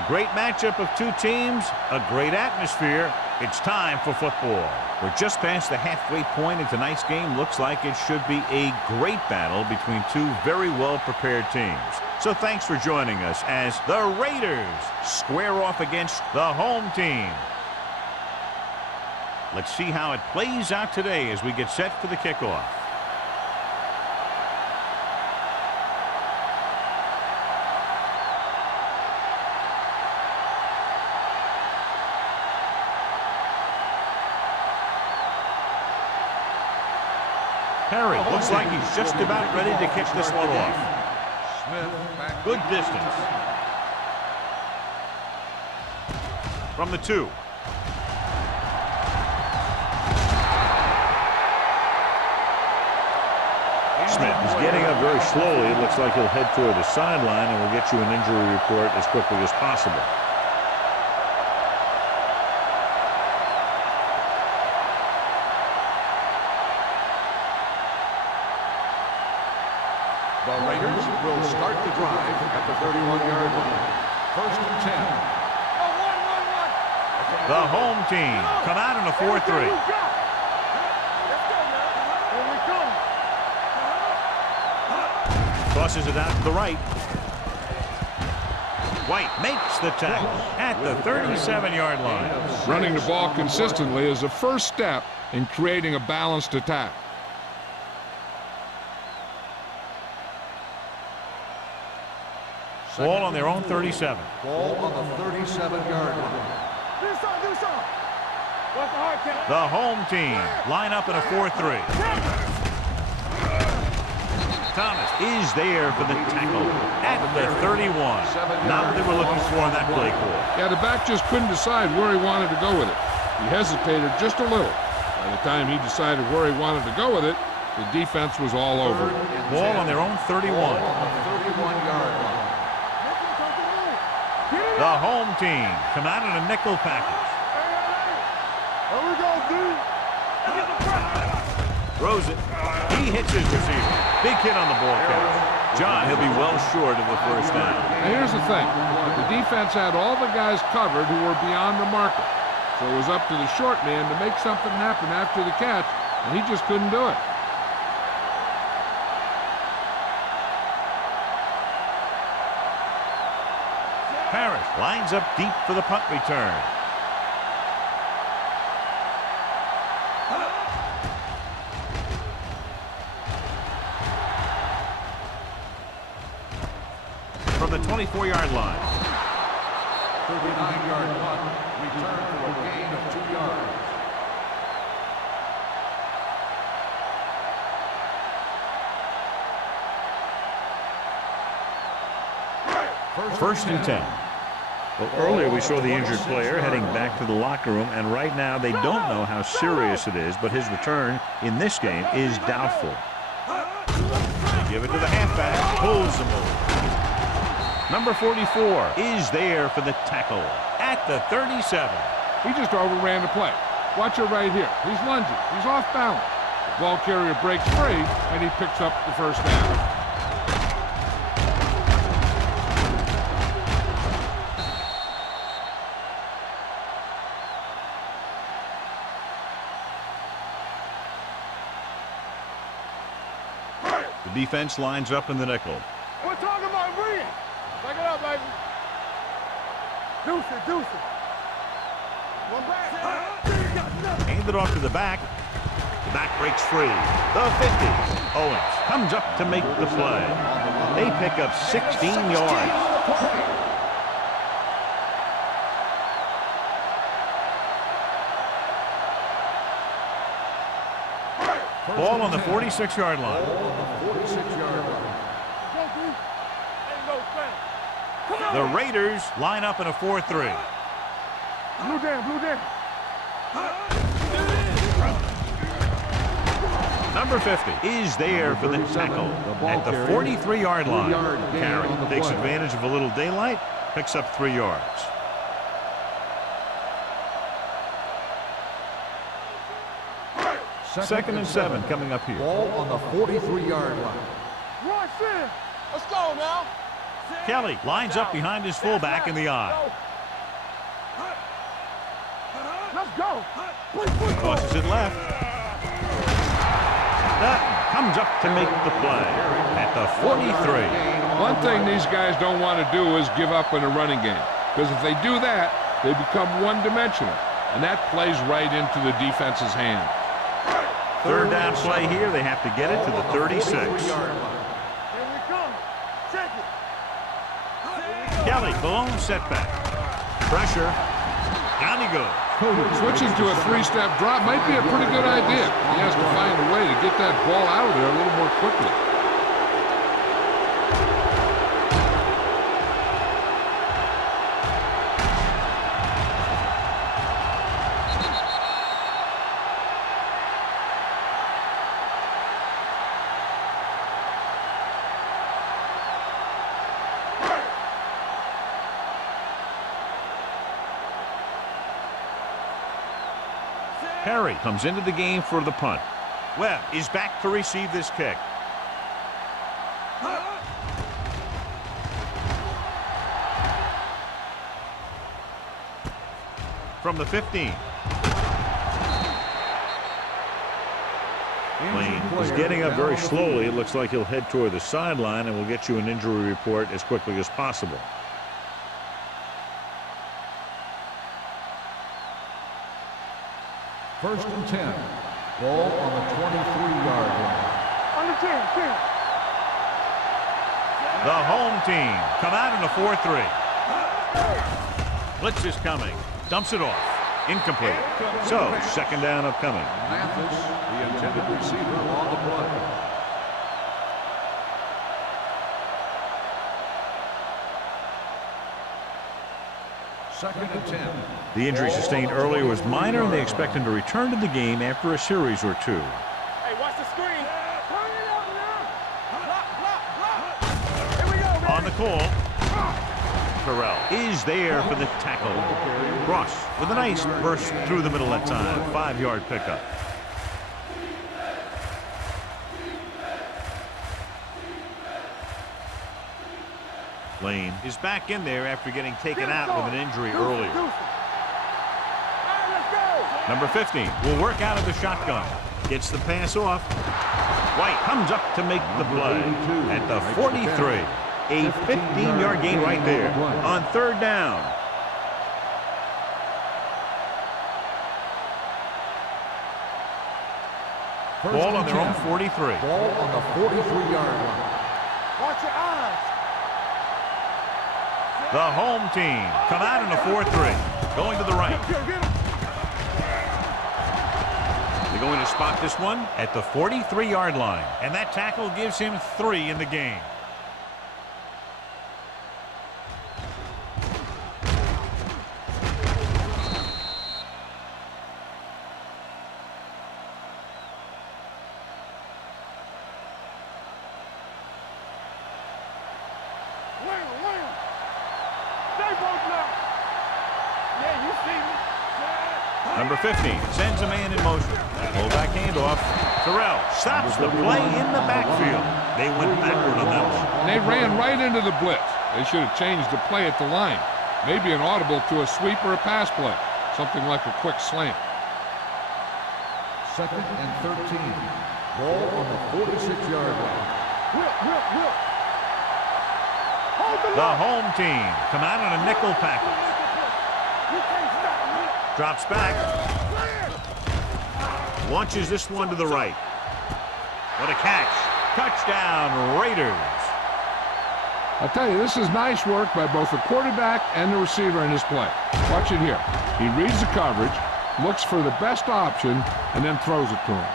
A great matchup of two teams, a great atmosphere. It's time for football. We're just past the halfway point, and tonight's game looks like it should be a great battle between two very well-prepared teams. So thanks for joining us as the Raiders square off against the home team. Let's see how it plays out today as we get set for the kickoff. Perry looks like he's just about ready to kick this one off. Good distance. From the 2. Smith is getting up very slowly. It looks like he'll head toward the sideline, and we'll get you an injury report as quickly as possible. The Raiders will start the drive at the 31-yard line. 1st and 10. The home team come out in a 4-3. Tosses it out to the right. White makes the tackle at the 37-yard line. Running the ball consistently is the first step in creating a balanced attack. Ball on their own 37. Ball on the 37-yard line. The home team line up in a 4-3. Thomas is there for the tackle at the 31. Not what they were looking for on that play call. Yeah, the back just couldn't decide where he wanted to go with it. He hesitated just a little. By the time he decided where he wanted to go with it, the defense was all over. Ball on their own 31. Ball on the 31-yard line. The home team come out in a nickel package. Throws it. He hits his receiver. Big hit on the ball carrier. John, he'll be well short of the first down. Now here's the thing. The defense had all the guys covered who were beyond the marker. So it was up to the short man to make something happen after the catch, and he just couldn't do it. Parrish lines up deep for the punt return. From the 24-yard line. 39-yard punt, return for a gain of 2 yards. First and 10. Well, earlier we saw the injured player heading back to the locker room, and right now they don't know how serious it is, but his return in this game is doubtful. Give it to the halfback, pulls the move. Number 44 is there for the tackle at the 37. He just overran the play. Watch it right here. He's lunging. He's off balance. The ball carrier breaks free, and he picks up the first down. The defense lines up in the nickel. We're talking about Reed. Back it up, baby. Deuce it, deuce it. One back. Hand it off to the back. The back breaks free. The 50. Owens comes up to make the play. They pick up 16 yards. Ball on the 46-yard line. 46-yard line. The Raiders line up in a 4-3. Blue down, blue down. Number 50 is there for the tackle at the 43-yard line. Carey takes advantage of a little daylight, picks up 3 yards. Second and 7 coming up here. Ball on the 43-yard line. Rush in. Let's go now. Kelly lines up behind his fullback in the eye. Let's go. Tosses it left. Dutton comes up to make the play at the 43. One thing these guys don't want to do is give up in a running game, because if they do that, they become one-dimensional, and that plays right into the defense's hand. Third down play here. They have to get it to the 36. Here we come. Check it. Kelly, blown setback. Pressure. Down he goes. Switching to a three-step drop might be a pretty good idea. He has to find a way to get that ball out of there a little more quickly. Perry comes into the game for the punt. Webb is back to receive this kick. From the 15. Lane is getting up very slowly. It looks like he'll head toward the sideline, and we'll get you an injury report as quickly as possible. First and 10. Ball on the 23-yard line. On the 10. The home team come out in a 4-3. Blitz is coming. Dumps it off. Incomplete. So, second down upcoming. Mathis, the intended receiver, on the play. Second and 10. The injury sustained earlier was minor, and they expect him to return to the game after a series or two. Hey, watch the screen. Turn it up now. Block. Here we go, man. On the call, Terrell is there for the tackle. Ross with a nice burst through the middle that time. 5-yard pickup. Lane is back in there after getting taken out with an injury earlier. Number 15 will work out of the shotgun. Gets the pass off. White comes up to make the play at the 43. A 15-yard gain right there on third down. Ball on their own 43. Ball on the 43-yard line. Watch your eyes. The home team come out in a 4-3. Going to the right. They're going to spot this one at the 43-yard line. And that tackle gives him 3 in the game. Number 15 sends a man in motion. Fullback handoff. Terrell stops the play in the backfield. They went backward on that one. And they ran right into the blitz. They should have changed the play at the line. Maybe an audible to a sweep or a pass play. Something like a quick slant. Second and 13. Ball on the 46-yard line. Whip. The home team come out on a nickel package. Drops back. Launches this one to the right. What a catch. Touchdown, Raiders. I'll tell you, this is nice work by both the quarterback and the receiver in his play. Watch it here. He reads the coverage, looks for the best option, and then throws it to him.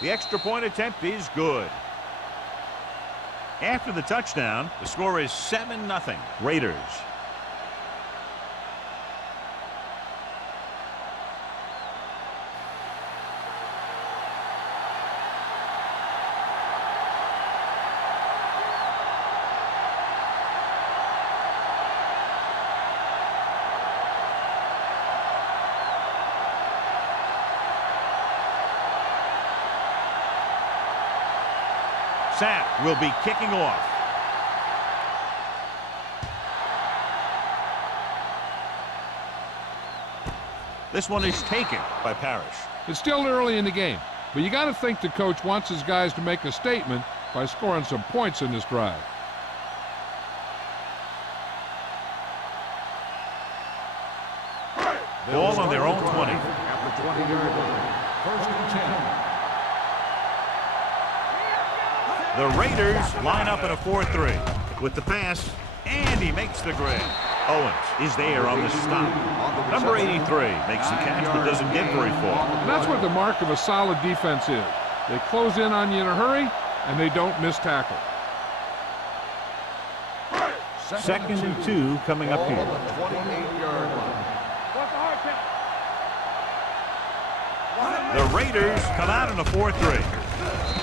The extra point attempt is good. After the touchdown, the score is 7-0 Raiders. Sapp will be kicking off. This one is taken by Parrish. It's still early in the game, but you got to think the coach wants his guys to make a statement by scoring some points in this drive. Ball on their own 20. At the 20-yard line. First and 10. The Raiders line up in a 4-3 with the pass, and he makes the grab. Owens is there on the stop. Number 83 makes the catch but doesn't get very far. And that's what the mark of a solid defense is. They close in on you in a hurry, and they don't miss tackle. Second and 2 coming up here. 28-yard line. The Raiders come out in a 4-3.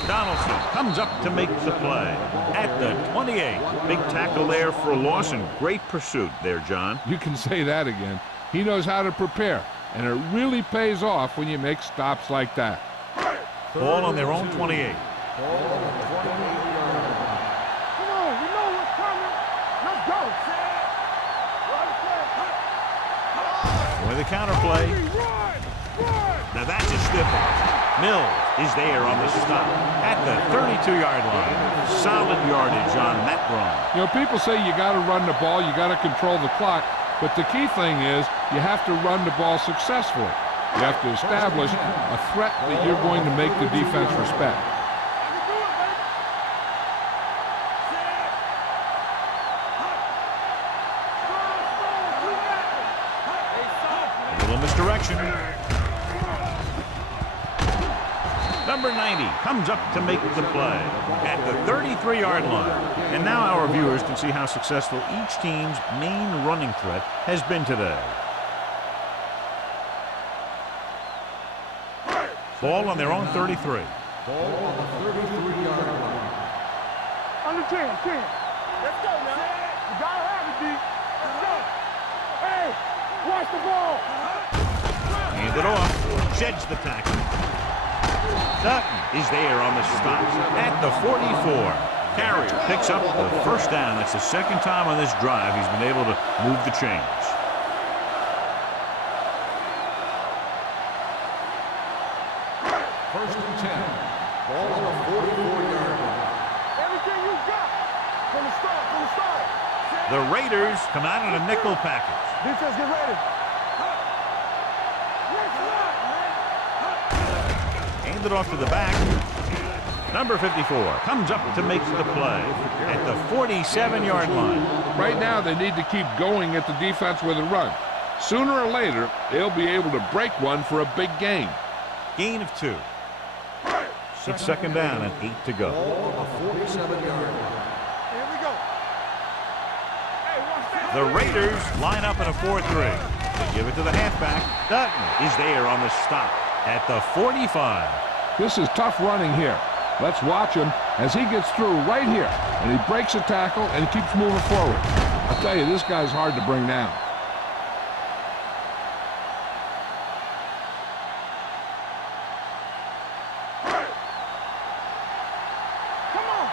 Donaldson comes up to make the play at the 28. Big tackle there for a loss and great pursuit there, John. You can say that again. He knows how to prepare, and it really pays off when you make stops like that. Ball on their own 28. Come on, we know what's coming. Let's go. With the counter play. Now that's a stiff one. Mills is there on the stop at the 32-yard line. Solid yardage on that run. You know, people say you got to run the ball, you got to control the clock, but the key thing is you have to run the ball successfully. You have to establish a threat that you're going to make the defense respect. A little misdirection. Number 90 comes up to make the play at the 33-yard line. And now our viewers can see how successful each team's main running threat has been today. Ball on their own 33. Ball on the 33-yard line. Under 10. Let's go now. You gotta have it, D. Let's go. Hey, watch the ball. Hand it off. Sheds the tackle. Sutton is there on the stop at the 44. Carrier picks up the first down. That's the second time on this drive he's been able to move the chains. First and 10. Ball on the 44-yard line. Everything you got from the start. The Raiders come out in a nickel package. Defense, get ready. Hand it off to the back. Number 54 comes up to make the play at the 47-yard line. Right now, they need to keep going at the defense with a run. Sooner or later, they'll be able to break one for a big gain. Gain of 2. It's second down and 8 to go. Ball on the 47-yard line. Here we go. Hey, watch that. The Raiders line up in a 4-3. They give it to the halfback. Dutton is there on the stop at the 45. This is tough running here. Let's watch him as he gets through right here, and he breaks a tackle and he keeps moving forward. I'll tell you, this guy's hard to bring down. Come on.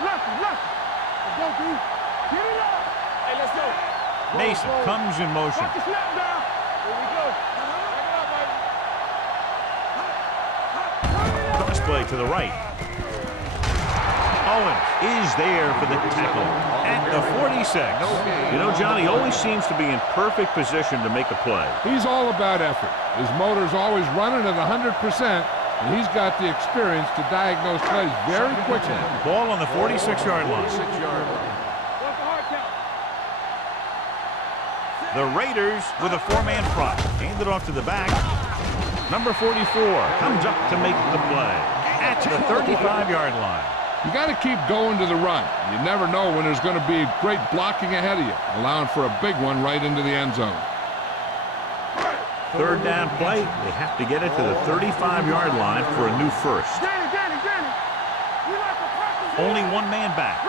Lucky. Let's go, D. Get it up. Hey, let's go. Mason comes in motion. Watch the snap down. Here we go. Take it up, baby. Cross play to the right. Owens is there for the tackle at the 46. You know, John, he always seems to be in perfect position to make a play. He's all about effort. His motor's always running at 100%, and he's got the experience to diagnose plays very quickly. Ball on the 46-yard line. 46-yard line. What's the hard count? The Raiders with a 4-man front. Hand it off to the back. Number 44 comes up to make the play at the 35-yard line. You got to keep going to the run. You never know when there's going to be great blocking ahead of you, allowing for a big one right into the end zone. Third down play, they have to get it to the 35-yard line for a new first. Only one man back.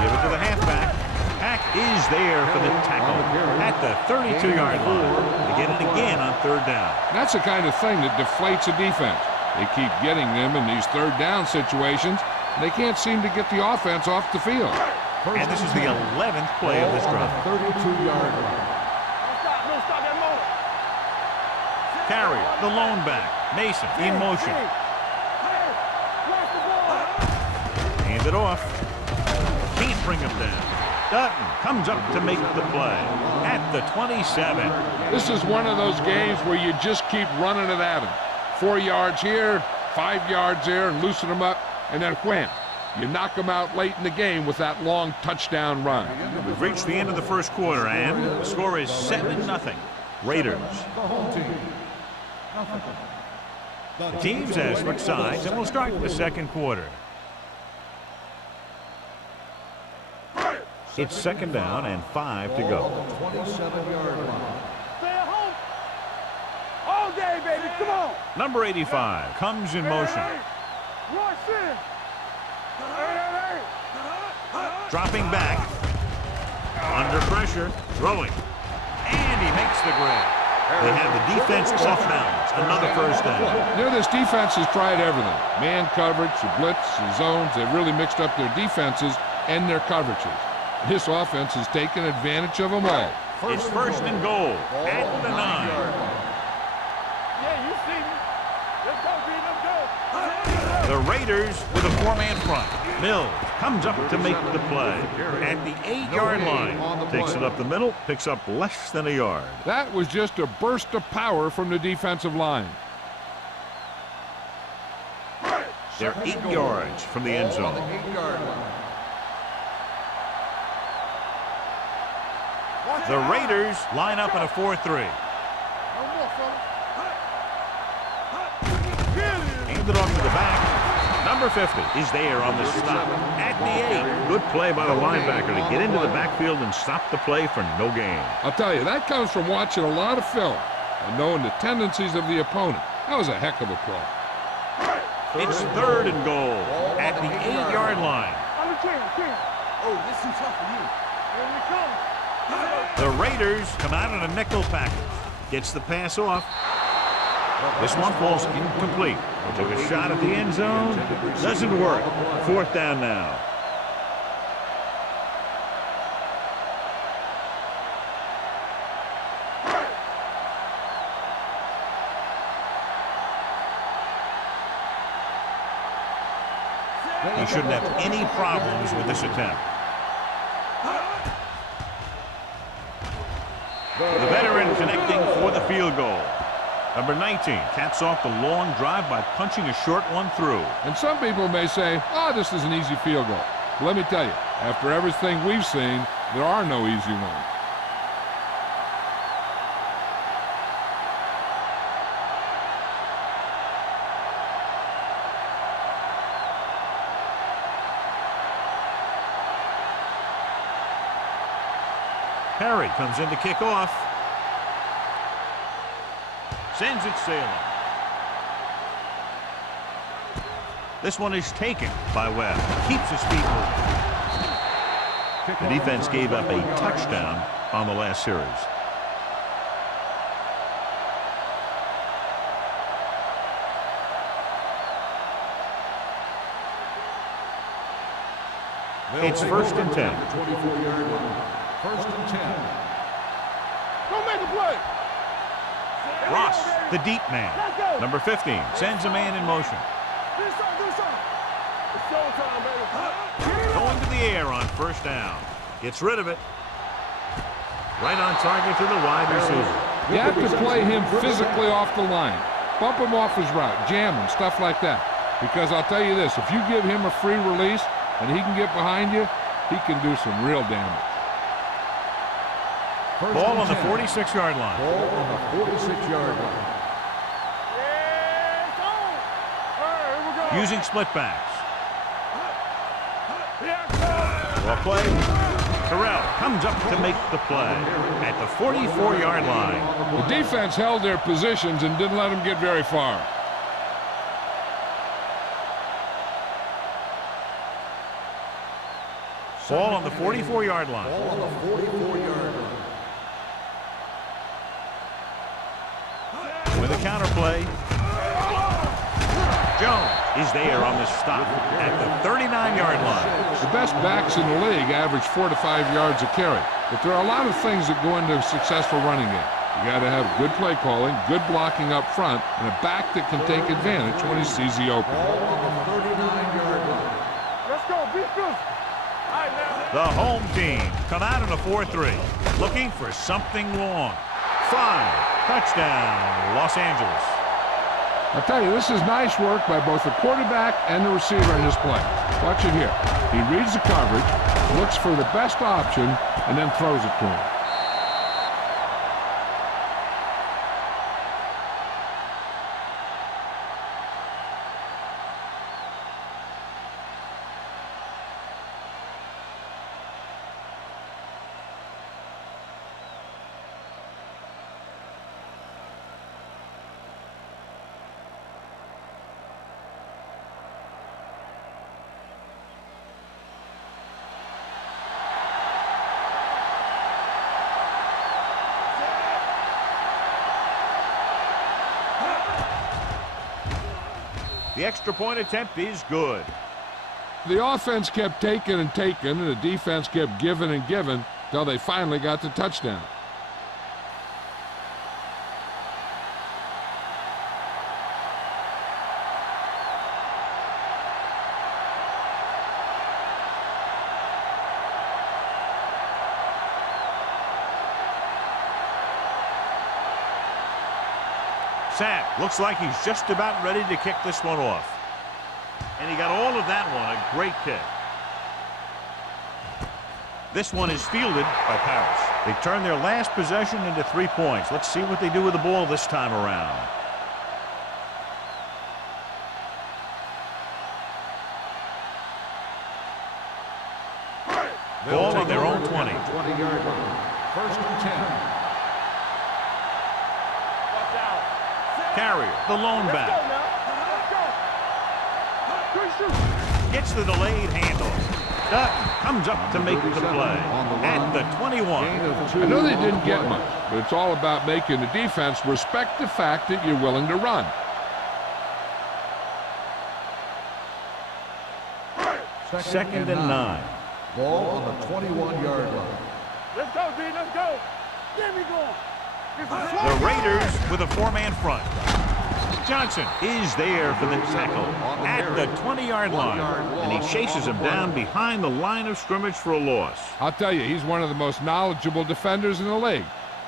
Give it to the halfback. Hack is there for the tackle at the 32-yard line. They get it again on third down. That's the kind of thing that deflates a defense. They keep getting them in these third down situations. They can't seem to get the offense off the field. And this is the 11th play of this drive. 32-yard line. Carrier, the lone back. Mason in motion. Hand it off. Can't bring him down. Dutton comes up to make the play at the 27. This is one of those games where you just keep running it at him. 4 yards here, 5 yards there, and loosen them up, and then wham. You knock them out late in the game with that long touchdown run. We've reached the end of the first quarter, and the score is 7-0. Raiders. The teams have switched sides, and we'll start the second quarter. It's second down and 5 to go. 27-yard line. Stay at home. All day, baby. Come on. Number 85 comes in motion. Dropping back. Under pressure. Throwing. And he makes the grab. They have the defense off balance. Another first down. You know, this defense has tried everything. Man coverage, the blitz, the zones. They've really mixed up their defenses and their coverages. This offense has taken advantage of them all. It's first and goal at the 9. Yeah, you see me. Let's go, B. Let's go. The Raiders with a 4-man front. Mills comes up to make the play at the 8-yard line. Takes it up the middle, picks up less than a yard. That was just a burst of power from the defensive line. They're 8 yards from the end zone. The Raiders line up in a 4-3. Handed off to the back. Number 50 is there on the stop at the 8. Good play by the linebacker to get into the backfield and stop the play for no gain. I'll tell you, that comes from watching a lot of film and knowing the tendencies of the opponent. That was a heck of a play. It's third and goal at the 8-yard line. Oh, this is tough for you. Here we come. The Raiders come out in a nickel package. Gets the pass off. This one falls incomplete. Took a shot at the end zone. Doesn't work. Fourth down now. He shouldn't have any problems with this attempt. The veteran connecting for the field goal. Number 19 caps off the long drive by punching a short one through. And some people may say, oh, this is an easy field goal. But let me tell you, after everything we've seen, there are no easy ones. Perry comes in to kick off. Sends it sailing. This one is taken by Webb. Keeps his feet moving. The defense gave up a touchdown on the last series. It's first and 10. 24-yard line. First and 10. Don't make a play. Ross, the deep man. Number 15 sends a man in motion. Do something. It's showtime, baby. Going to the air on first down. Gets rid of it. Right on target to the wide receiver. You have to play him physically off the line. Bump him off his route, jam him, stuff like that. Because I'll tell you this, if you give him a free release and he can get behind you, he can do some real damage. Ball on the 46-yard line. Ball on the 46-yard line. using split backs. Well played. Terrell comes up to make the play at the 44-yard line. The defense held their positions and didn't let them get very far. Ball on the 44-yard line. Ball on the 44-yard line. With a counter play. Jones is there on the stop at the 39-yard line. The best backs in the league average 4 to 5 yards a carry. But there are a lot of things that go into a successful running game. You got to have good play calling, good blocking up front, and a back that can take advantage when he sees the open. Ball on the 39-yard line. Let's go, be good. The home team come out in a 4-3, looking for something long. 5, touchdown, Los Angeles. I'll tell you, this is nice work by both the quarterback and the receiver in this play. Watch it here. He reads the coverage, looks for the best option, and then throws it to him. The extra point attempt is good. The offense kept taking and taking, and the defense kept giving and giving until they finally got the touchdown. Sapp looks like he's just about ready to kick this one off. And he got all of that one, a great kick. This one is fielded by Paris. They turn their last possession into 3 points. Let's see what they do with the ball this time around. Ball on their own 20. 20-yard line. First and 10. Carrier, the lone back. Gets the delayed handoff. Dutton comes up to make the play at the 21. I know they didn't get much, but it's all about making the defense respect the fact that you're willing to run. Second and 9. Ball on the 21-yard line. Let's go, D. Let's go. Get me going. The Raiders with a 4-man front. Johnson is there for the tackle at the 20-yard line, and he chases him down behind the line of scrimmage for a loss. I'll tell you, he's one of the most knowledgeable defenders in the league.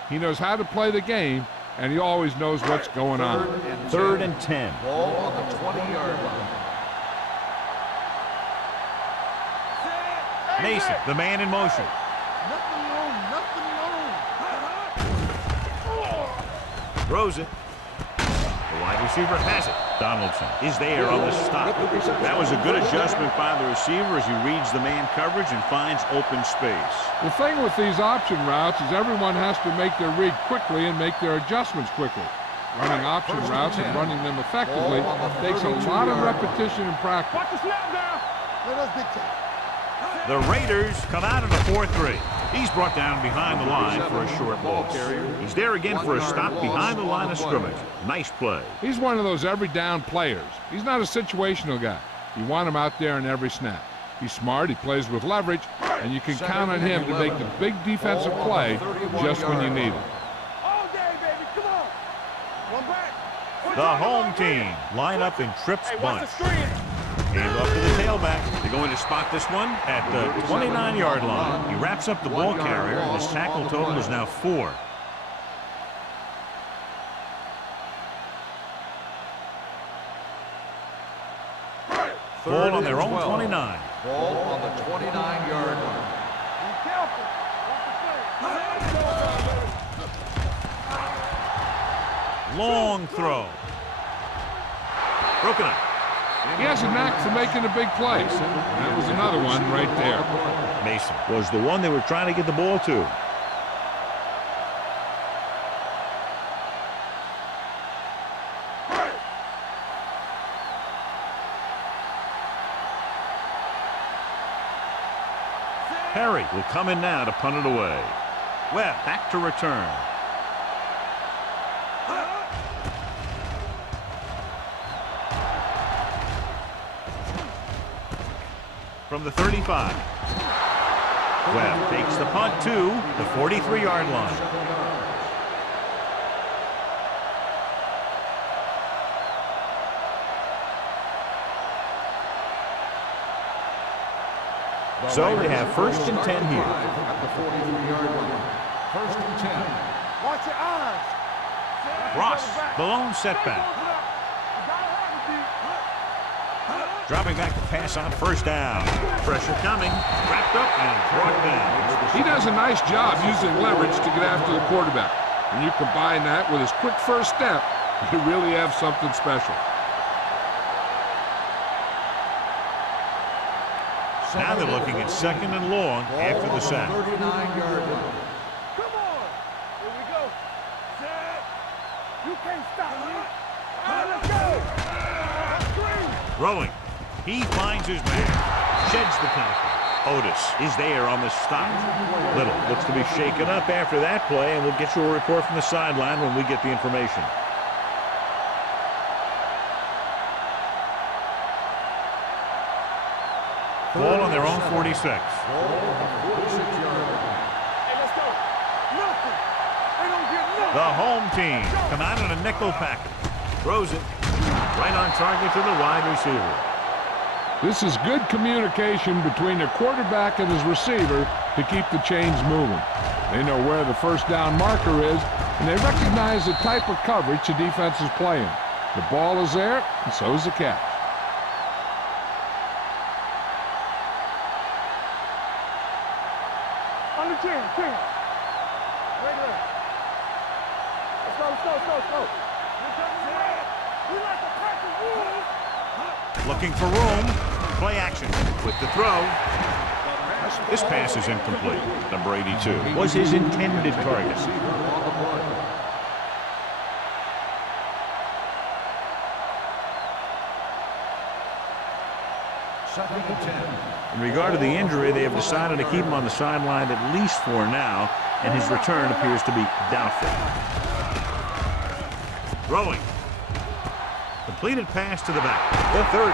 He knows how to play the game, and he always knows what's going on. Third and 10. Ball on the 20-yard line. Mason, the man in motion. Nothing wrong, nothing wrong. Throws it. The wide receiver has it. Donaldson is there on the stop. That was a good adjustment by the receiver as he reads the man coverage and finds open space. The thing with these option routes is everyone has to make their read quickly and make their adjustments quickly. Running option routes and running them effectively takes a lot of repetition and practice. Watch the snap now. Let us dictate. The Raiders come out in a 4-3. He's brought down behind the line for a short loss. He's there again for a stop behind the line of scrimmage. Nice play. He's one of those every down players. He's not a situational guy. You want him out there in every snap. He's smart, he plays with leverage, and you can count on him to make the big defensive play just when you need it. All day, baby. Come on. One back. The home team line up in trips bunch. Watch the screen. Hand off to the tailback. They're going to spot this one at the 29-yard line. He wraps up the ball carrier, and his tackle total is now 4. Ball on their own 29. Ball on the 29-yard line. Be careful. Long throw. Broken up. He has a knack for making the big plays. And that was another one right there. Mason was the one they were trying to get the ball to. Perry will come in now to punt it away. Webb back to return. From the 35. Webb takes the punt to the 43-yard line. So they have 1st and 10 here. At the 43-yard line. 1st and 10. Watch your eyes. Ross, the lone setback. Dropping back to pass on 1st down. Pressure coming. Wrapped up and brought down. He does a nice job using leverage to get after the quarterback. When you combine that with his quick first step, you really have something special. Now they're looking at 2nd and long after the sack. 39-yard line. Come on. Here we go. Set. You can't stop me. All right, let's go. Throwing. He finds his man. Sheds the tackle. Otis is there on the stop. Little looks to be shaken up after that play, and we'll get you a report from the sideline when we get the information. Ball on their own 46. Ball on the 46-yard line. Hey, let's go. Nothing. They don't get nothing. The home team come out in a nickel package. Throws it right on target to the wide receiver. This is good communication between the quarterback and his receiver to keep the chains moving. They know where the 1st down marker is, and they recognize the type of coverage the defense is playing. The ball is there, and so is the catch. On the 10. Right there. Let's go. We like to pack the wolves. Looking for room. Play action with the throw. This pass is incomplete. Number 82 was his intended target. Second and 10. In regard to the injury, they have decided to keep him on the sideline at least for now, and his return appears to be doubtful. Throwing. Completed pass to the back. The 30.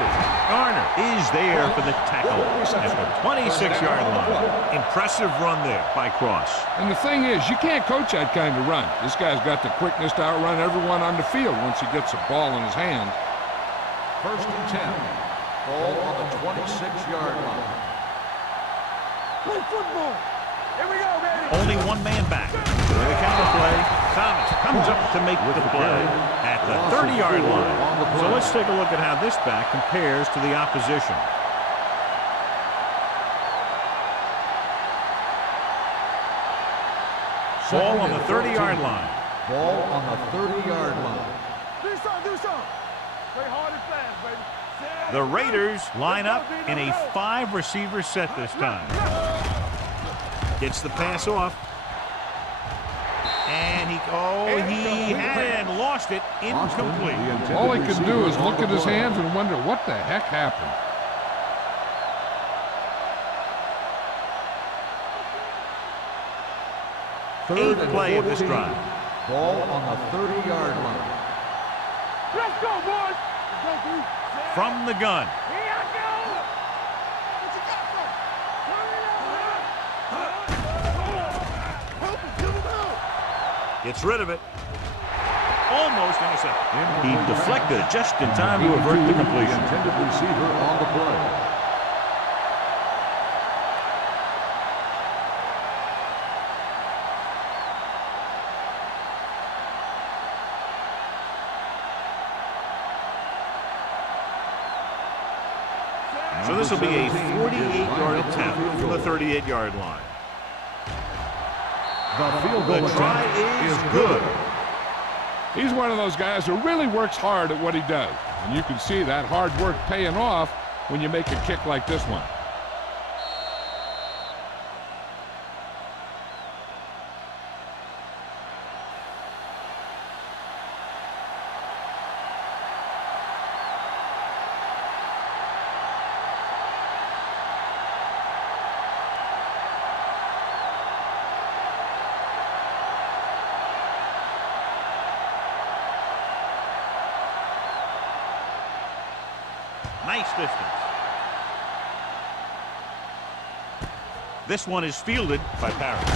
Garner is there for the tackle at the 26-yard line. Impressive run there by Cross. And the thing is, you can't coach that kind of run. This guy's got the quickness to outrun everyone on the field once he gets the ball in his hand. 1st and 10. Ball on the 26-yard line. Play football. Here we go, baby. Only one man back. For the counter play, Thomas comes up to make the play at the 30-yard line. So let's take a look at how this back compares to the opposition. Ball on the 30-yard line. Ball on the 30-yard line. Do something. Play hard and fast, baby. The Raiders line up in a 5-receiver set this time. Gets the pass off. And he had it and lost it. Incomplete. All he can do is look at his hands and wonder what the heck happened. Eighth play of this drive. Ball on the 30-yard line. Let's go, boys. From the gun. Here I go. What you got for? Turn it out. Gets rid of it. Almost intercepted. He deflected it just in time to avert the completion. Intended receiver on the play. So this will be a 48-yard attempt from the 38-yard line. The field goal The try is good. He's one of those guys who really works hard at what he does. And you can see that hard work paying off when you make a kick like this one. Nice distance. This one is fielded by Parrish.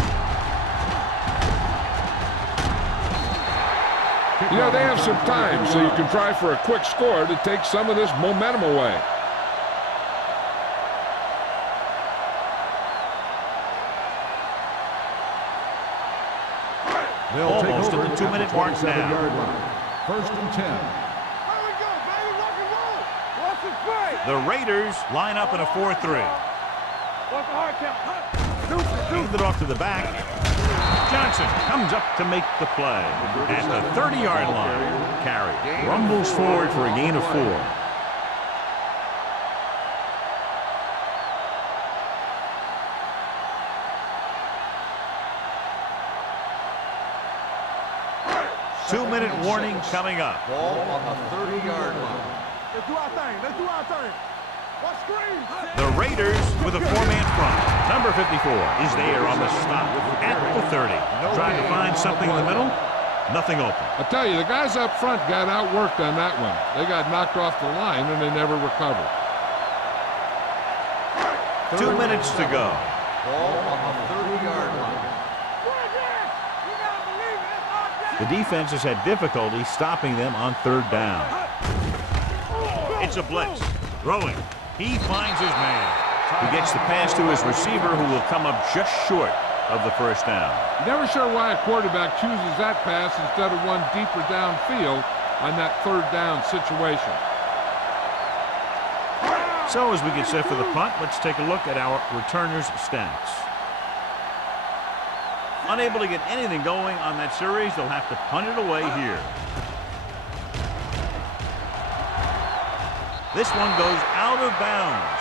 You know, they have some time, so you can try for a quick score to take some of this momentum away. Almost at the 2-minute mark now. 1st and 10. The Raiders line up in a 4-3. Hand it off to the back. Johnson comes up to make the play. At the 30-yard line, carry. Rumbles forward for a gain of 4. Two-minute warning coming up. Ball on the 30-yard line. Let's do our thing. Let's do our thing. What screen? The Raiders with a 4-man front. Number 54 is there on the stop at the 30. Trying to find something in the middle. Nothing open. I tell you, the guys up front got outworked on that one. They got knocked off the line and they never recovered. 2 minutes to go. Ball on the 30-yard line. The defense has had difficulty stopping them on 3rd down. It's a blitz. Throwing. He finds his man. He gets the pass to his receiver, who will come up just short of the 1st down. Never sure why a quarterback chooses that pass instead of one deeper downfield on that 3rd down situation. So as we get set for the punt, let's take a look at our returners' stats. Unable to get anything going on that series, they'll have to punt it away here. This one goes out of bounds.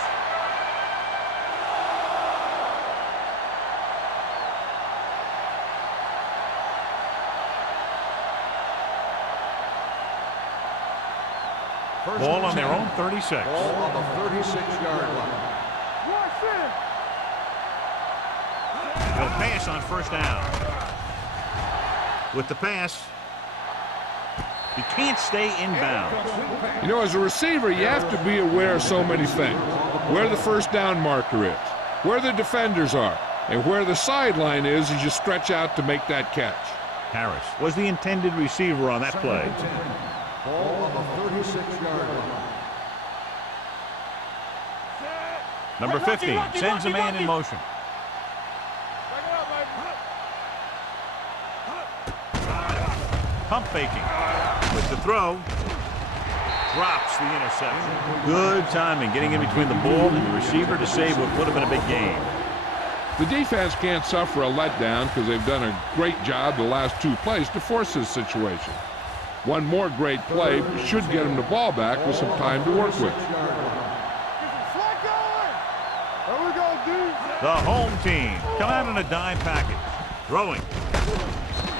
Ball on their own 36. Ball on the 36-yard line. They'll pass on 1st down. With the pass, he can't stay in bounds. You know, as a receiver, you have to be aware of so many things. Where the 1st down marker is, where the defenders are, and where the sideline is as you stretch out to make that catch. Harris was the intended receiver on that play. Ball on the 36-yard line. Number 15 sends a man in motion. Pump faking with the throw. Drops the interception. Good timing, getting in between the ball and the receiver to save what would have been a big gain. The defense can't suffer a letdown because they've done a great job the last 2 plays to force this situation. One more great play should get them the ball back with some time to work with. The home team come out in a dime package. Throwing.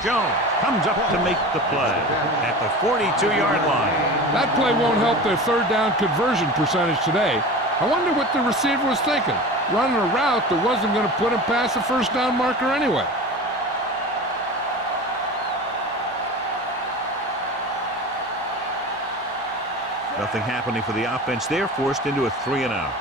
Jones comes up to make the play at the 42-yard line. That play won't help their 3rd down conversion percentage today. I wonder what the receiver was thinking, running a route that wasn't going to put him past the 1st down marker anyway. Nothing happening for the offense. They're forced into a 3-and-out.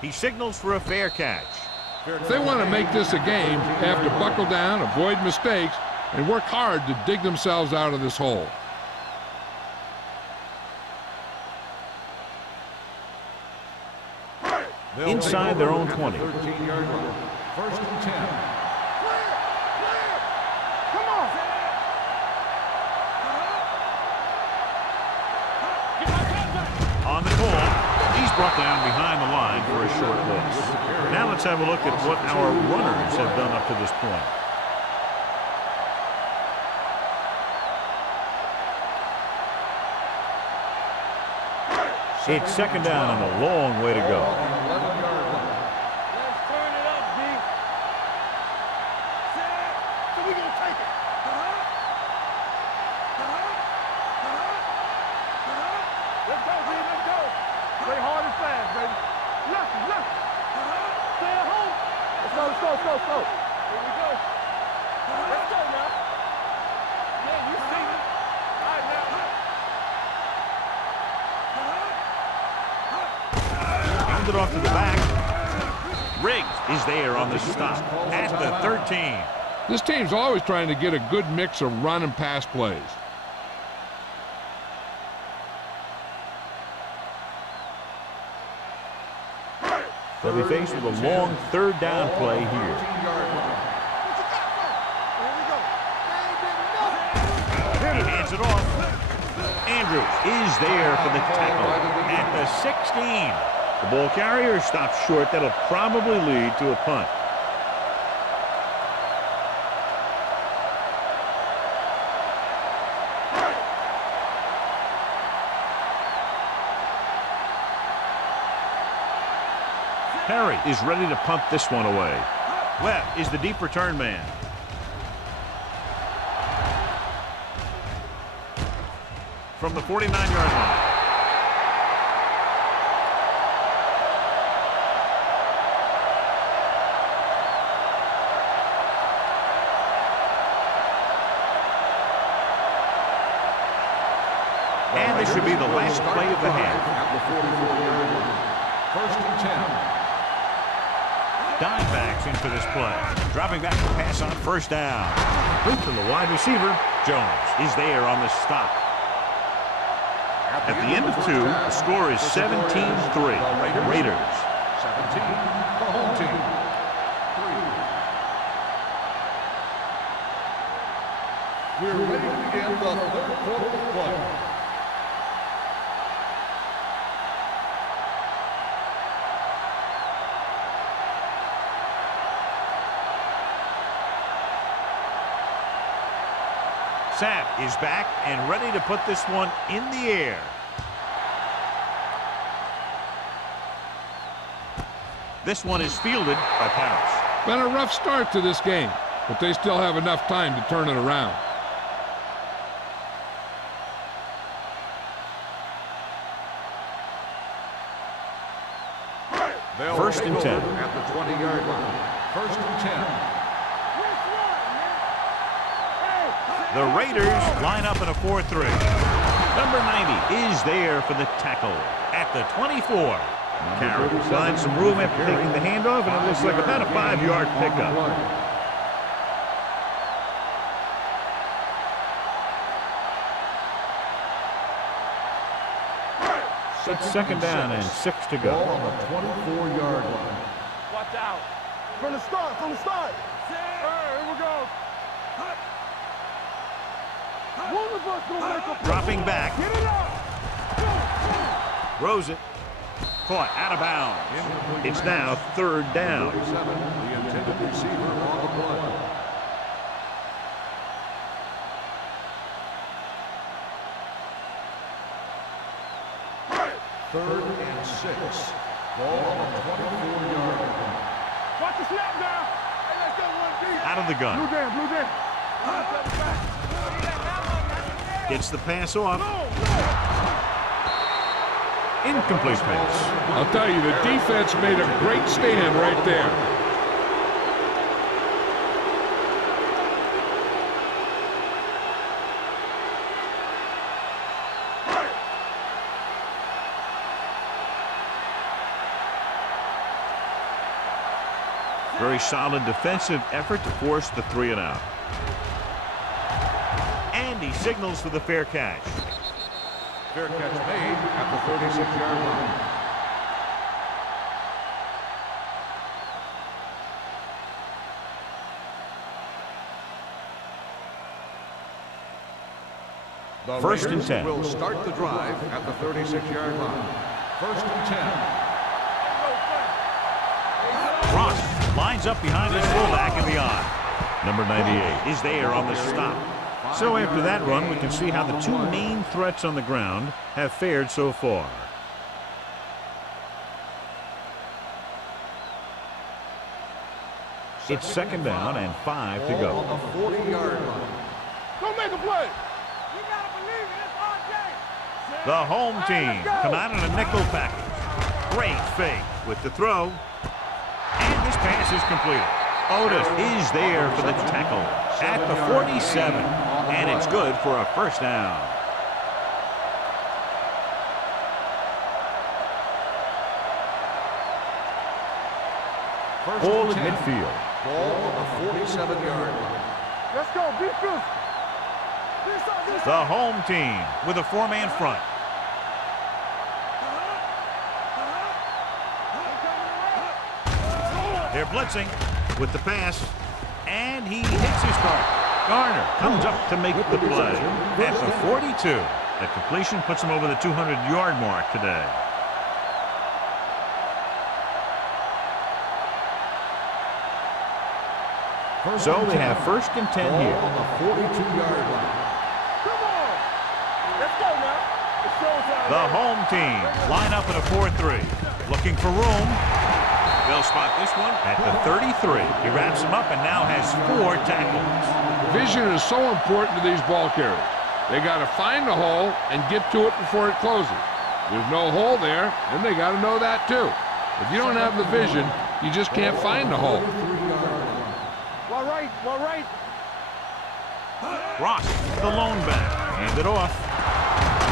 He signals for a fair catch. If they want to make this a game, they have to buckle down, avoid mistakes, and work hard to dig themselves out of this hole. inside their own 20. 13-yard line. First and 10. Come on. On the call, he's brought down behind the line for a short loss. Now let's have a look at what our runners have done up to this point. It's second down and a long way to go. 11-yard line. Let's turn it up, D. So we gonna take it. Let's go, D. Let's go. Play hard and fast, baby. Left. Stay at home. Let's go. Here we go. Let's go now. Yeah, you see it. All right, now. It off to the back. Riggs is there on the stop at the 13. This team's always trying to get a good mix of run and pass plays. They'll be faced with a long third down play here. 13-yard line. He hands it off. Andrews is there for the tackle at the 16. The ball carrier stops short. That'll probably lead to a punt. Perry is ready to punt this one away. Webb is the deep return man. From the 49-yard line. And this should be the last play of the half. At the 44-yard line. First and 10. Dime backs in for this play. Dropping back to pass on first down. Complete to the wide receiver. Jones is there on the stop. At the end of two, the score is 17-3. Raiders. 17, the home team. 3. We're ready to begin the third quarter of play. Sapp is back and ready to put this one in the air. This one is fielded by Paris. Been a rough start to this game, but they still have enough time to turn it around. First and 10. At the 20-yard line. First and 10. The Raiders line up in a 4-3. Number 90 is there for the tackle at the 24. Carey finds some room after taking the handoff, and it looks like about a 5-yard pickup. It's second down and 6 to go. Ball on the 24-yard line. Watch out. From the start. Here we go. One of us gonna make a play. Dropping back. Get it up. Throws it. Caught out of bounds. It's now third down. 37, the intended receiver on the play. Third and 6. Ball on the 24-yard line. Watch the snap now. Hey, let's go one deep. Out of the gun. Blue down. Gets the pass off. Incomplete pass. I'll tell you, the defense made a great stand right there. Very solid defensive effort to force the 3-and-out. And he signals for the fair catch. Fair catch made at the 36-yard line. The First and Raiders 10. will start the drive at the 36-yard line. First and 10. Ross lines up behind his fullback in the eye. Number 98 is there on the stop. So after that run, we can see how the two main threats on the ground have fared so far. It's second down and 5 to go. On the 40-yard line. Go make a play. You gotta believe it. It's our game. The home team come out in a nickel package. Great fake with the throw. And this pass is completed. Otis is there for the tackle at the 47. And it's good for a first down. Ball at midfield. Ball on the 47-yard line. Let's go. Be physical. The home team with a four-man front. They're blitzing with the pass, and he hits his target. Garner comes up to make the play at the 42. The completion puts him over the 200-yard mark today. So they have first and 10 here. On the 42-yard line. Come on. Let's go now. It's showtime. The home team line up in a 4-3. Looking for room. They'll spot this one at the 33. He wraps him up and now has 4 tackles. Vision is so important to these ball carriers. They got to find the hole and get to it before it closes. There's no hole there, and they got to know that too. If you don't have the vision, you just can't find the hole. All right, all right. Ross, the lone back, hand it off.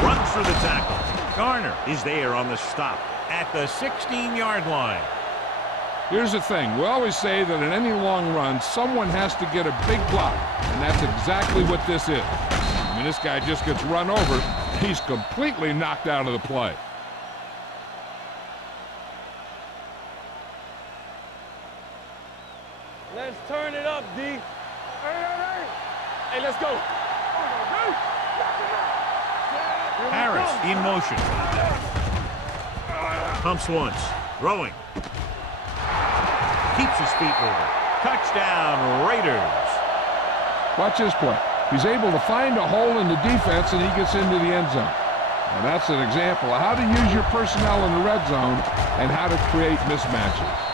Runs through the tackle. Garner is there on the stop at the 16-yard line. Here's the thing. We always say that in any long run, someone has to get a big block, and that's exactly what this is. I mean, this guy just gets run over. He's completely knocked out of the play. Let's turn it up, D. Hey, let's go. Harris in motion. Pumps once. Throwing. Keeps his feet moving. Touchdown, Raiders. Watch this play. He's able to find a hole in the defense, and he gets into the end zone. Now, that's an example of how to use your personnel in the red zone and how to create mismatches.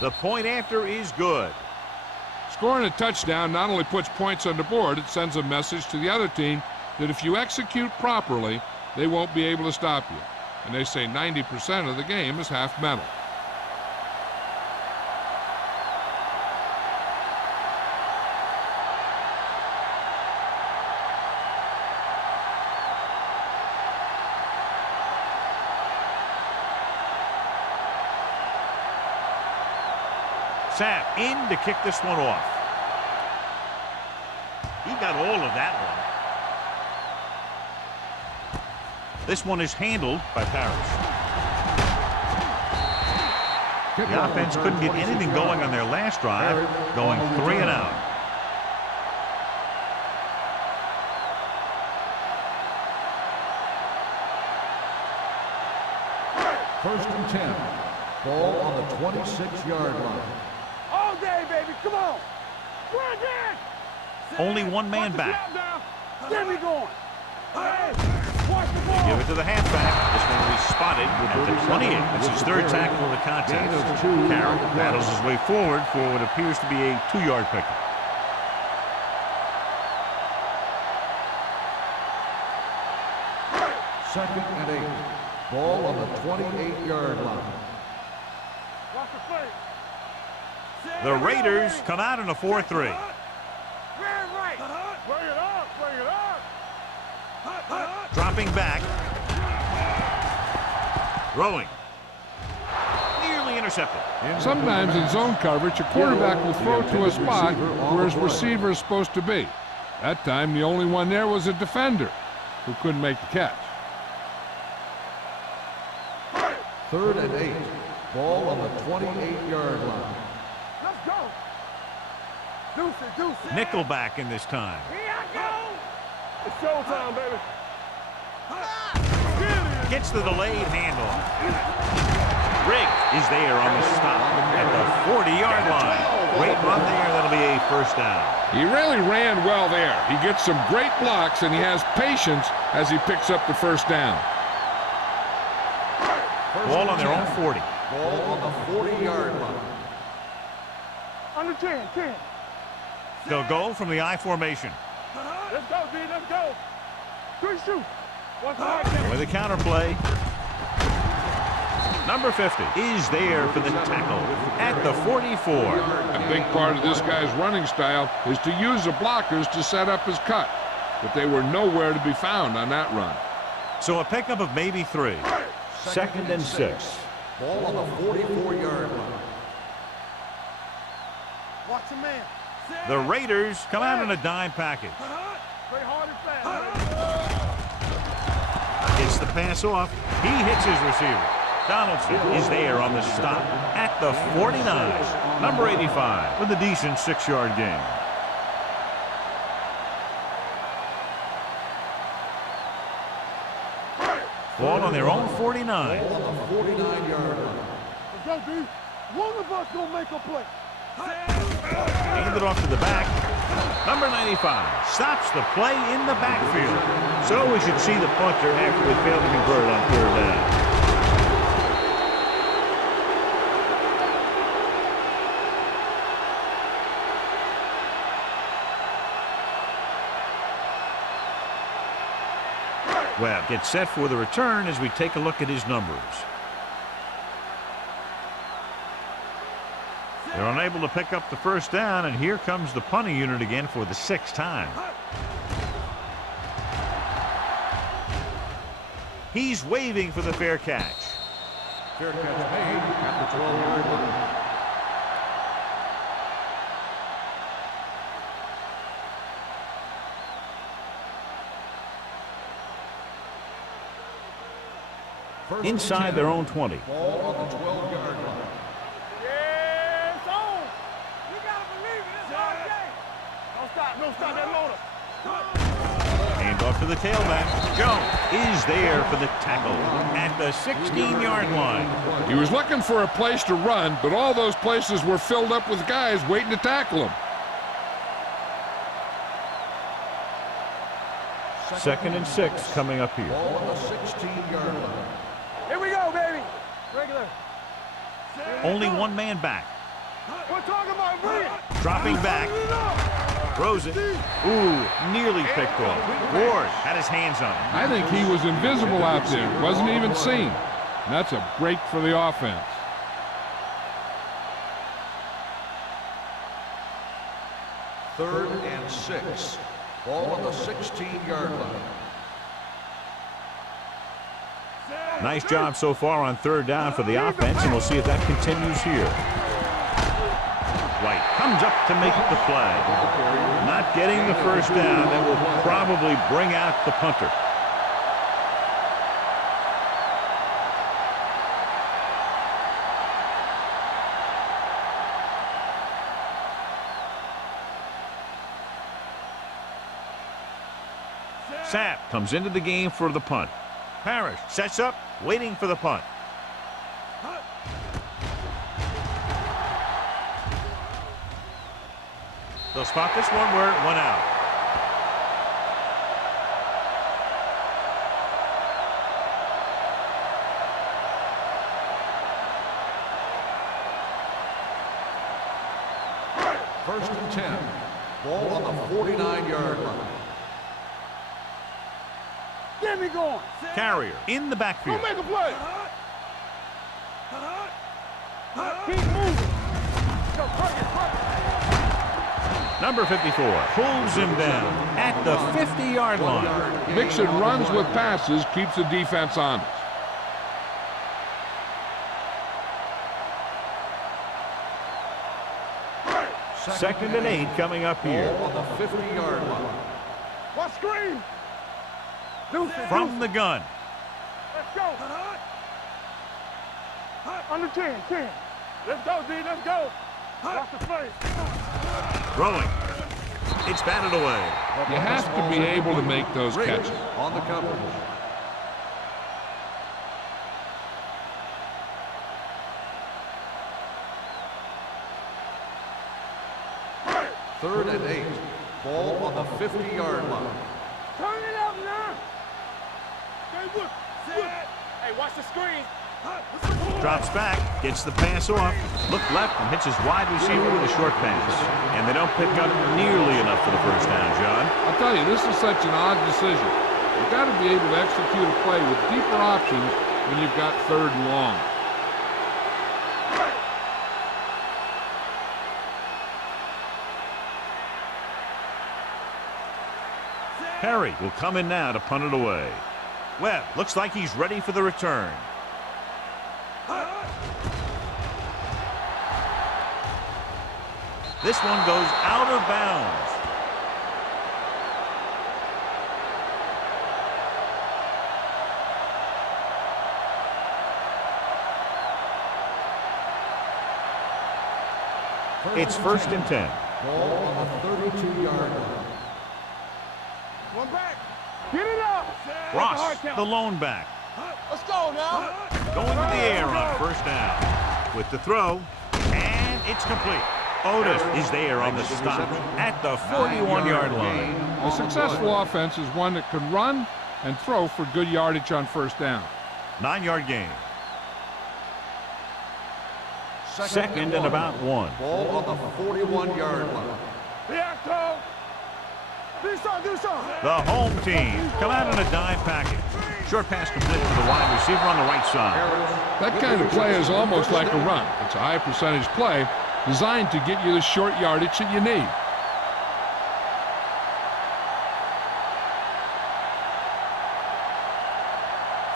The point after is good. Scoring a touchdown not only puts points on the board, it sends a message to the other team that if you execute properly, they won't be able to stop you. And they say 90% of the game is half mental. Sapp in to kick this one off. He got all of that one. This one is handled by Parrish. The offense couldn't get anything going on their last drive, going 3 and out. First and 10. Ball on the 26-yard line. All day, baby. Come on. Run, Dan. Only one man back. Get me going. Hey, watch the ball. Give it to the halfback. This one will be spotted at the 28. That's his third tackle of the contest. Carroll battles his way forward for what appears to be a 2-yard pickup. Second and 8. Ball on the 28-yard line. Watch the play. The Raiders come out in a 4-3. Bring it up, bring it up. Dropping back. Throwing. Nearly intercepted. Sometimes in zone coverage, a quarterback will throw to a spot where his receiver is supposed to be. That time, the only one there was a defender who couldn't make the catch. 3rd and 8. Ball on the 28-yard line. Let's go. Deuce it. Nickelback in this time. Here I go. It's showtime, baby. Gets the delayed handoff. Riggs is there on the stop at the 40-yard line. Great run there. That'll be a first down. He really ran well there. He gets some great blocks, and he has patience as he picks up the first down. Ball on their own 40. Ball on the 40-yard line. Under 10. They'll go from the I formation. Let's go, D. Let's go. 3 shoot. With a counter play. Number 50 is there for the tackle at the 44. A big part of this guy's running style is to use the blockers to set up his cut, but they were nowhere to be found on that run. So a pickup of maybe 3. 2nd and 6. Ball on the 44-yard line. Watch the man. The Raiders come out in a dime package. Play hard and fast. Gets the pass off. He hits his receiver. Donaldson is there on the stop at the 49. Number 85 with a decent 6-yard gain. Ball on their own 49. Ball on the 49-yard line. Let's go, D. One of us gonna make a play. Hand it off to the back. Number 95 stops the play in the backfield. So we should see the punter after we fail to convert on 3rd down. Webb gets set for the return as we take a look at his numbers. They're unable to pick up the first down, and here comes the punting unit again for the 6th time. He's waving for the fair catch. Fair catch made at the 12-yard line. Inside their own 20. Ball on the 12-yard line. Yeah, it's on. You gotta believe it. It's our game. Don't stop that loader. Hand off to the tailback. Jones is there for the tackle at the 16-yard line. He was looking for a place to run, but all those places were filled up with guys waiting to tackle him. 2nd and 6 coming up here. Ball on the 16-yard line. Here we go, baby. Regular. Only one man back. We're talking about bring it. Dropping back. Throws it. Ooh, nearly picked off. Ward had his hands on it. I think he was invisible out there. Wasn't even seen. And that's a break for the offense. Third and 6. Ball on the 16-yard line. Nice job so far on 3rd down for the offense, and we'll see if that continues here. White comes up to make the play. Not getting the first down. That will probably bring out the punter. Sapp comes into the game for the punt. Parrish sets up, waiting for the punt. They'll spot this one where it went out. First and 10. Ball on the 49-yard line. Get me going. Carrier in the backfield. Go make a play. Keep moving. go. Number 54 pulls him down at the 50-yard line. Mixing runs with passes keeps the defense honest. Second and 8 coming up here. Ball on the 50-yard line. What screen? From the gun. Let's go. Under 10. Let's go, D. Let's go. Watch the face. Throwing. It's batted away. You have to be able to make those catches. On the cover. Third and 8. Ball on the 50-yard line. Turn it up now. Hey, watch the screen. Drops back, gets the pass off, look left and hits his wide receiver with a short pass. And they don't pick up nearly enough for the first down, John. I'll tell you, this is such an odd decision. You've got to be able to execute a play with deeper options when you've got third and long. Perry will come in now to punt it away. Webb looks like he's ready for the return. This one goes out of bounds. It's first and 10. Ball on the 32-yard line. One back. Get it up. Ross, the lone back. Let's go now. Going to the air on first down. With the throw, and it's complete. Otis is there on the stop at the 41-yard line. A successful offense is one that can run and throw for good yardage on first down. 9-yard gain. Second and about 1. Ball on the 41-yard line. Beato. Do something. The home team come out in a dime package. Short pass complete to the wide receiver on the right side. That kind of play is almost like a run. It's a high percentage play designed to get you the short yardage that you need.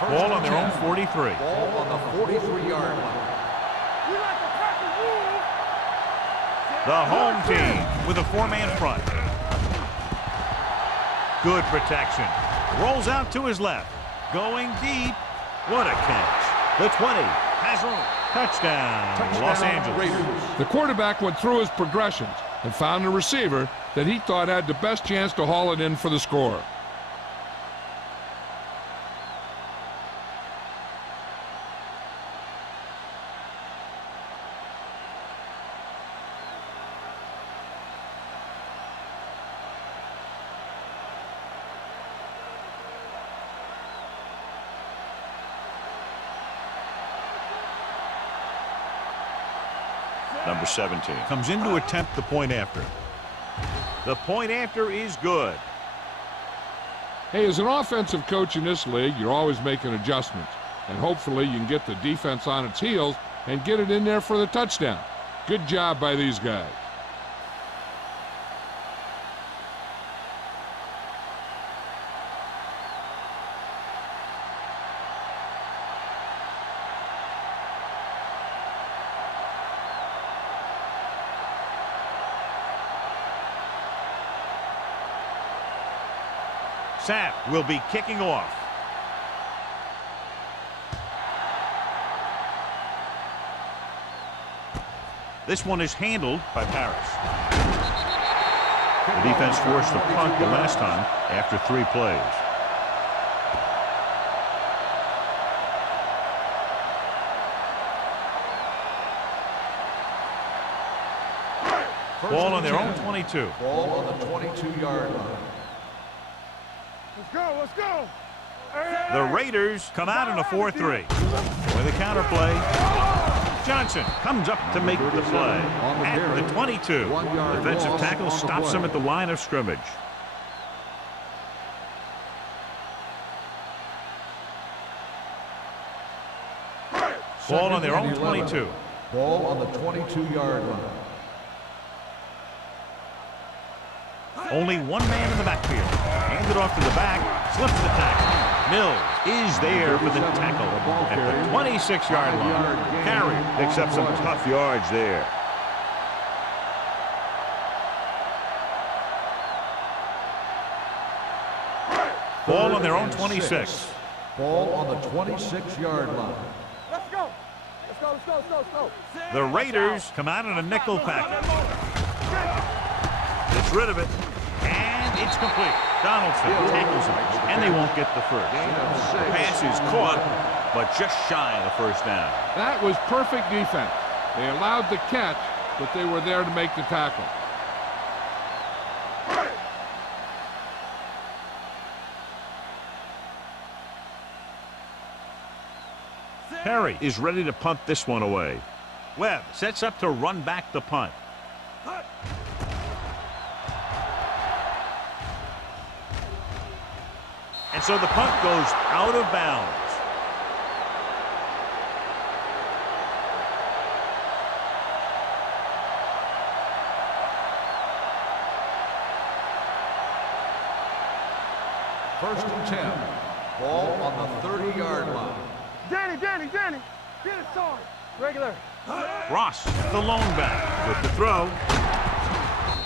Ball on their own 43. Ball on the 43-yard line. The home team with a 4-man front. Good protection. Rolls out to his left. Going deep. What a catch. The 20 has room. Touchdown, Los Angeles. The quarterback went through his progressions and found a receiver that he thought had the best chance to haul it in for the score. Number 17 comes in to attempt the point after. The point after is good. Hey, as an offensive coach in this league, you're always making adjustments. And hopefully you can get the defense on its heels and get it in there for the touchdown. Good job by these guys. Sapp will be kicking off. This one is handled by Paris. The defense forced the punt the last time after 3 plays. Ball on their own 22. Ball on the 22-yard line. Let's go. The Raiders come out in a 4-3. With a counter play. Johnson comes up to make the play at the 22. Defensive tackle stops him at the line of scrimmage. Ball on their own 22. Ball on the 22-yard line. Only one man in the backfield. Hands it off to the back, slips the tackle. Mills is there for the tackle at the 26-yard line. Carey picks up some tough yards there. Ball on their own 26. Ball on the 26-yard line. Let's go. Let's go, let's go, let's go. The Raiders come out in a nickel package. Gets rid of it, and it's complete. Donaldson tackles him, and they won't get the first. The pass is caught, but just shy of the first down. That was perfect defense. They allowed the catch, but they were there to make the tackle. Perry is ready to punt this one away. Webb sets up to run back the punt. And so the punt goes out of bounds. First and 10. Ball on the 30-yard line. Danny, get it, son. Regular. Ross, the lone back, with the throw.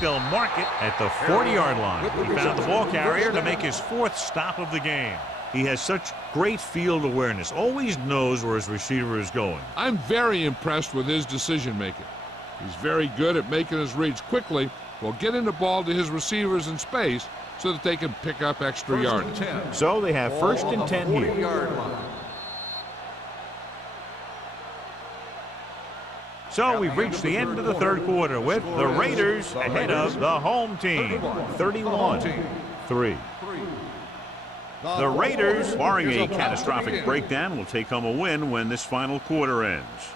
They'll mark it at the 40-yard line. He found the ball carrier to make his fourth stop of the game. He has such great field awareness, always knows where his receiver is going. I'm very impressed with his decision making. He's very good at making his reads quickly while getting the ball to his receivers in space so that they can pick up extra yardage. So they have first and 10 here. So we've reached the end of the third quarter with the Raiders ahead of the home team, 31-3. The Raiders, barring a catastrophic breakdown, will take home a win when this final quarter ends.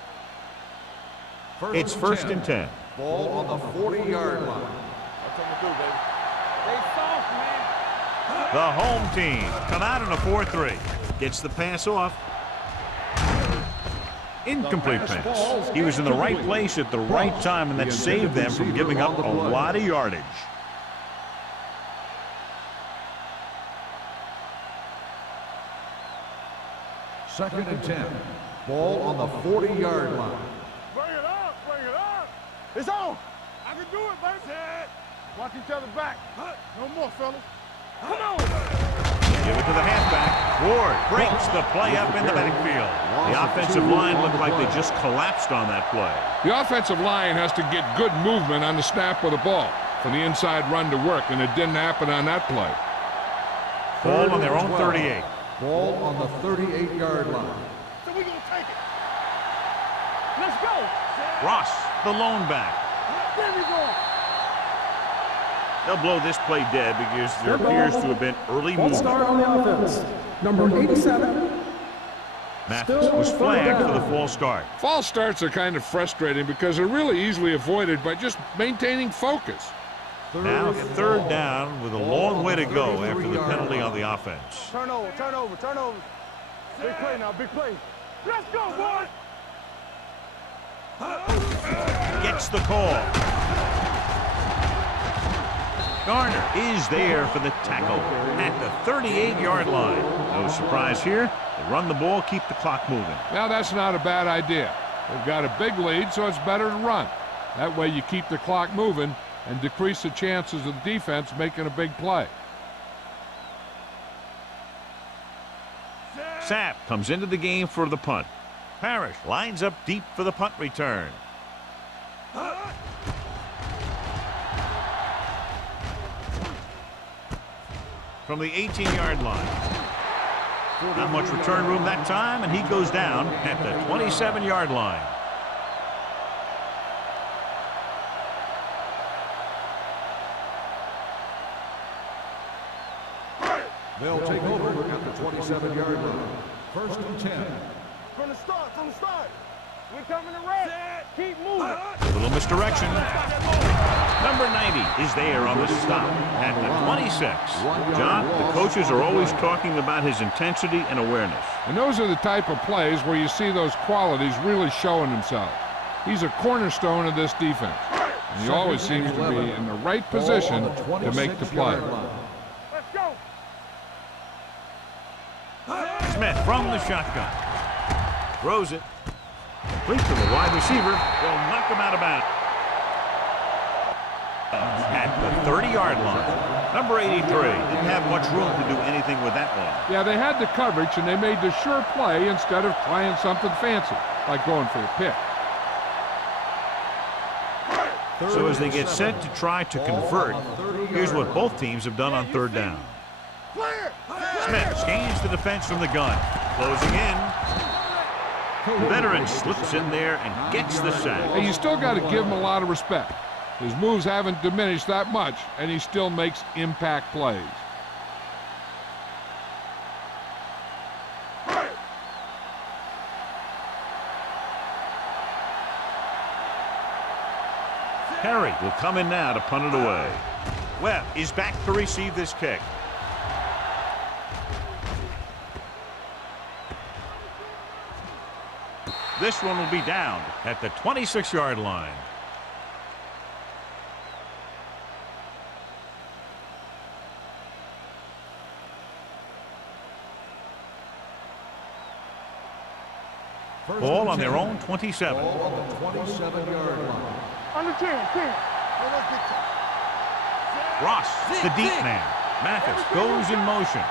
It's first and 10. Ball on the 40-yard line. That's what we do, baby. Stay soft, man. The home team come out in a 4-3. Gets the pass off. Incomplete pass. He was in the right place at the right time, and that saved them from giving up a lot of yardage. Second and 10. Ball on the 40-yard line. Bring it up, bring it up. It's on. I can do it, baby. Watch each other back. No more, fellas. Come on. Give it to the halfback. Ward breaks the play up in the backfield. The offensive line looked like they just collapsed on that play. The offensive line has to get good movement on the snap of the ball for the inside run to work, and it didn't happen on that play. Ball on their own 38. Ball on the 38-yard line. So we're going to take it. Let's go. Ross, the lone back. There we go. They'll blow this play dead because there appears to have been early movement. Start on the offense. Number 87. Mathis was flagged for the false start. False starts are kind of frustrating because they're really easily avoided by just maintaining focus. Now third down with a long way to go after the penalty on the offense. Turnover. Big play now, big play. Let's go, boy. Gets the call. Garner is there for the tackle at the 38-yard line. No surprise here. They run the ball, keep the clock moving. Now that's not a bad idea. They've got a big lead, so it's better to run. That way you keep the clock moving and decrease the chances of the defense making a big play. Sapp comes into the game for the punt. Parrish lines up deep for the punt return. From the 18-yard line. Not much return room that time, and he goes down at the 27-yard line. They'll take over at the 27-yard line. First and 10. From the start. We're coming to red. Keep moving. A little misdirection. Number 90 is there on the stop at the 26. John, the coaches are always talking about his intensity and awareness. And those are the type of plays where you see those qualities really showing themselves. He's a cornerstone of this defense. He always seems to be in the right position to make the play. Let's go. Smith from the shotgun. Throws it. Complete to the wide receiver. Will knock him out of bounds. At the 30-yard line. Number 83. Didn't have much room to do anything with that one. Yeah, they had the coverage, and they made the sure play instead of trying something fancy, like going for a pick. So as they get set to try to convert, here's what both teams have done on third down. Smith scans the defense from the gun. Closing in. The veteran slips in there and gets the sack. Hey, you still got to give him a lot of respect. His moves haven't diminished that much, and he still makes impact plays. Perry will come in now to punt it away. Webb is back to receive this kick. This one will be down at the 26-yard line. Ball on their own 27. Ball on the 27-yard line. Under 10. Ross, the deep man. Mathis goes in motion.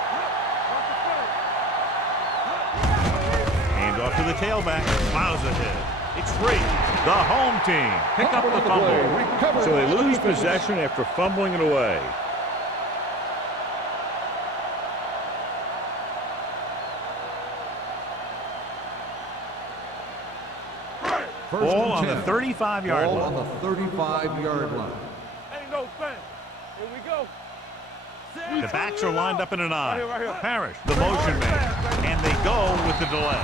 Hand off to the tailback. Plows ahead. It's free. The home team pick up the fumble. So they lose possession after fumbling it away. Ball on the 35-yard line. Ball on the 35-yard line. Ain't no thing. Here we go. The backs are lined up in an I. Right here. Parrish, the motion man, and they go with the delay.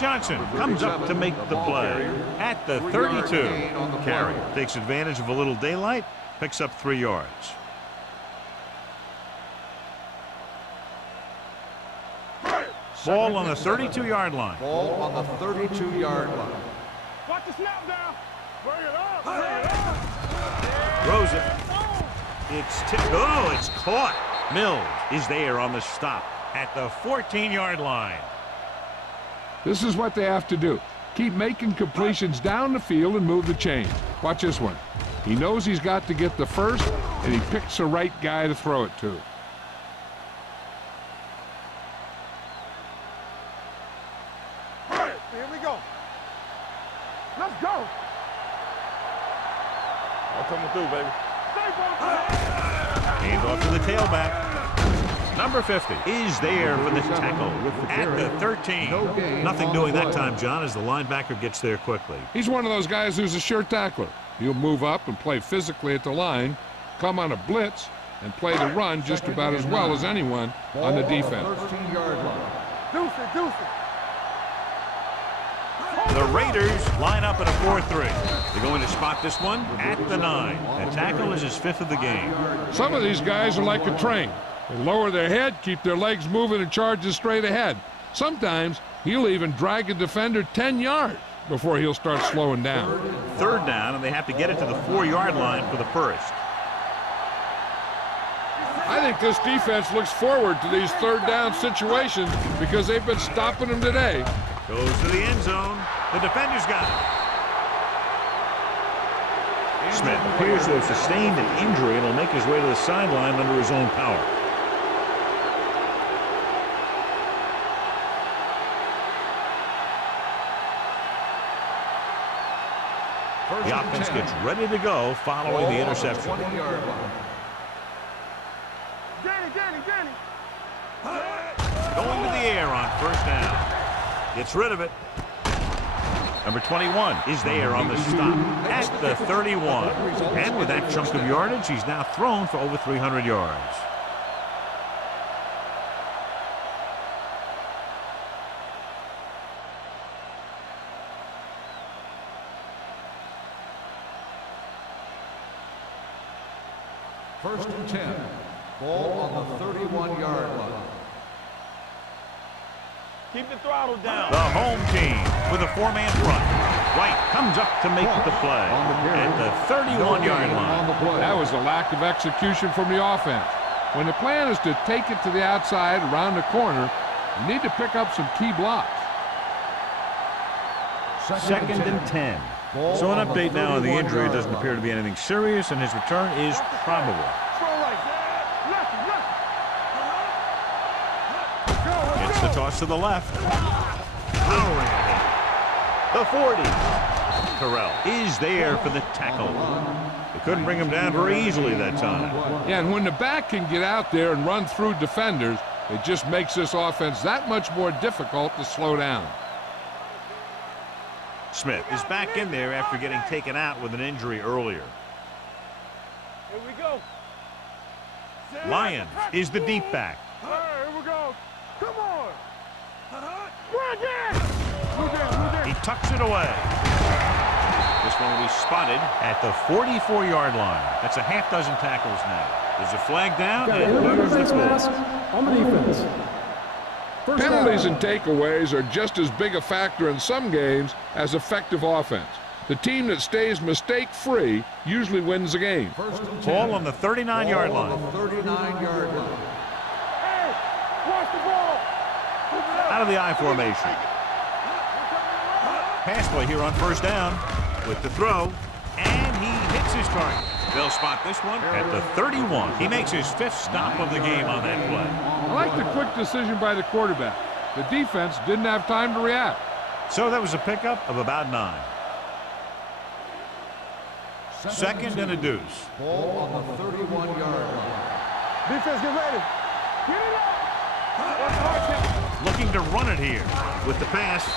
Johnson comes up to make the play at the 32. Carey takes advantage of a little daylight, picks up 3 yards. Ball on the 32-yard line. Ball on the 32-yard line. Watch the snap down. Bring it up. Bring it up. Throws it. It's tipped. Oh, it's caught. Mills is there on the stop at the 14-yard line. This is what they have to do. Keep making completions down the field and move the chain. Watch this one. He knows he's got to get the first, and he picks the right guy to throw it to. Here we go. Let's go. I'm coming through, baby. Hand off to the tailback. Number 50 is there for the tackle at the 13. Nothing doing that time, John, as the linebacker gets there quickly. He's one of those guys who's a sure tackler. He'll move up and play physically at the line, come on a blitz, and play the run just about as well as anyone on the defense. 13-yard line. Deuce it. The Raiders line up at a 4-3. They're going to spot this one at the 9. The tackle is his 5th of the game. Some of these guys are like a train. They lower their head, keep their legs moving, and charges straight ahead. Sometimes he'll even drag a defender 10 yards before he'll start slowing down. Third down, and they have to get it to the 4-yard line for the first. I think this defense looks forward to these third down situations because they've been stopping them today. Goes to the end zone. The defender's got it. Smith appears to have sustained an injury and will make his way to the sideline under his own power. The offense gets ready to go following the interception. Danny. Going to the air on first down. Gets rid of it. Number 21 is there on the stop at the 31. And with that chunk of yardage, he's now thrown for over 300 yards. First and 10. Ball on the 31-yard line. Keep the throttle down. The home team with a 4-man front. White comes up to make the play at the 31-yard line. That was a lack of execution from the offense. When the plan is to take it to the outside around the corner, you need to pick up some key blocks. Second and 10. So an update now on the injury. It doesn't appear to be anything serious, and his return is probable. Gets the toss to the left. Powering it. The 40. Terrell is there for the tackle. They couldn't bring him down very easily that time. Yeah, and when the back can get out there and run through defenders, it just makes this offense that much more difficult to slow down. Smith is back in there after getting taken out with an injury earlier. Here we go. Lyons is the deep back. All right, here we go. Come on. Right there. He tucks it away. This one will be spotted at the 44-yard line. That's a half dozen tackles now. There's a flag down, and here's the ball. On the defense. Penalties and takeaways are just as big a factor in some games as effective offense. The team that stays mistake-free usually wins the game. Ball on the 39-yard line. 39-yard line. Hey, watch the ball. Out of the I formation. Pass play here on first down with the throw, and he hits his target. They'll spot this one at the 31. He makes his 5th stop of the game on that play. I like the quick decision by the quarterback. The defense didn't have time to react. So that was a pickup of about 9. Second and a deuce. Ball on the 31-yard line. Defense, get ready. Get it up. Looking to run it here with the pass.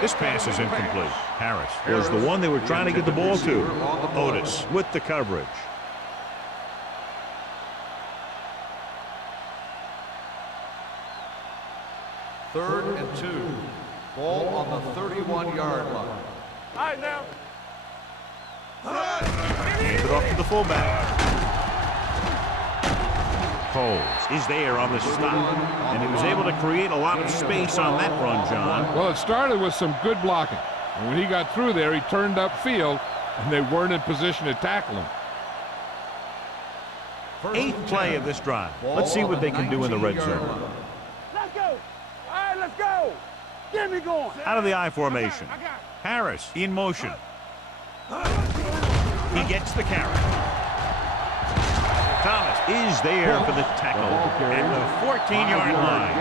This pass is incomplete. Harris was the one they were trying to get the ball to. Otis with the coverage. Third and 2. Ball on the 31-yard line. All right, now. Hands it off to the fullback. Coles is there on the stop, and he was able to create a lot of space on that run, John. Well, it started with some good blocking. And when he got through there, he turned upfield, and they weren't in position to tackle him. 8th play of this drive. Let's see what they can do in the red zone. Let's go. All right, let's go. Get me going. Out of the I formation. Harris in motion. He gets the carry. Thomas is there for the tackle at the 14-yard line.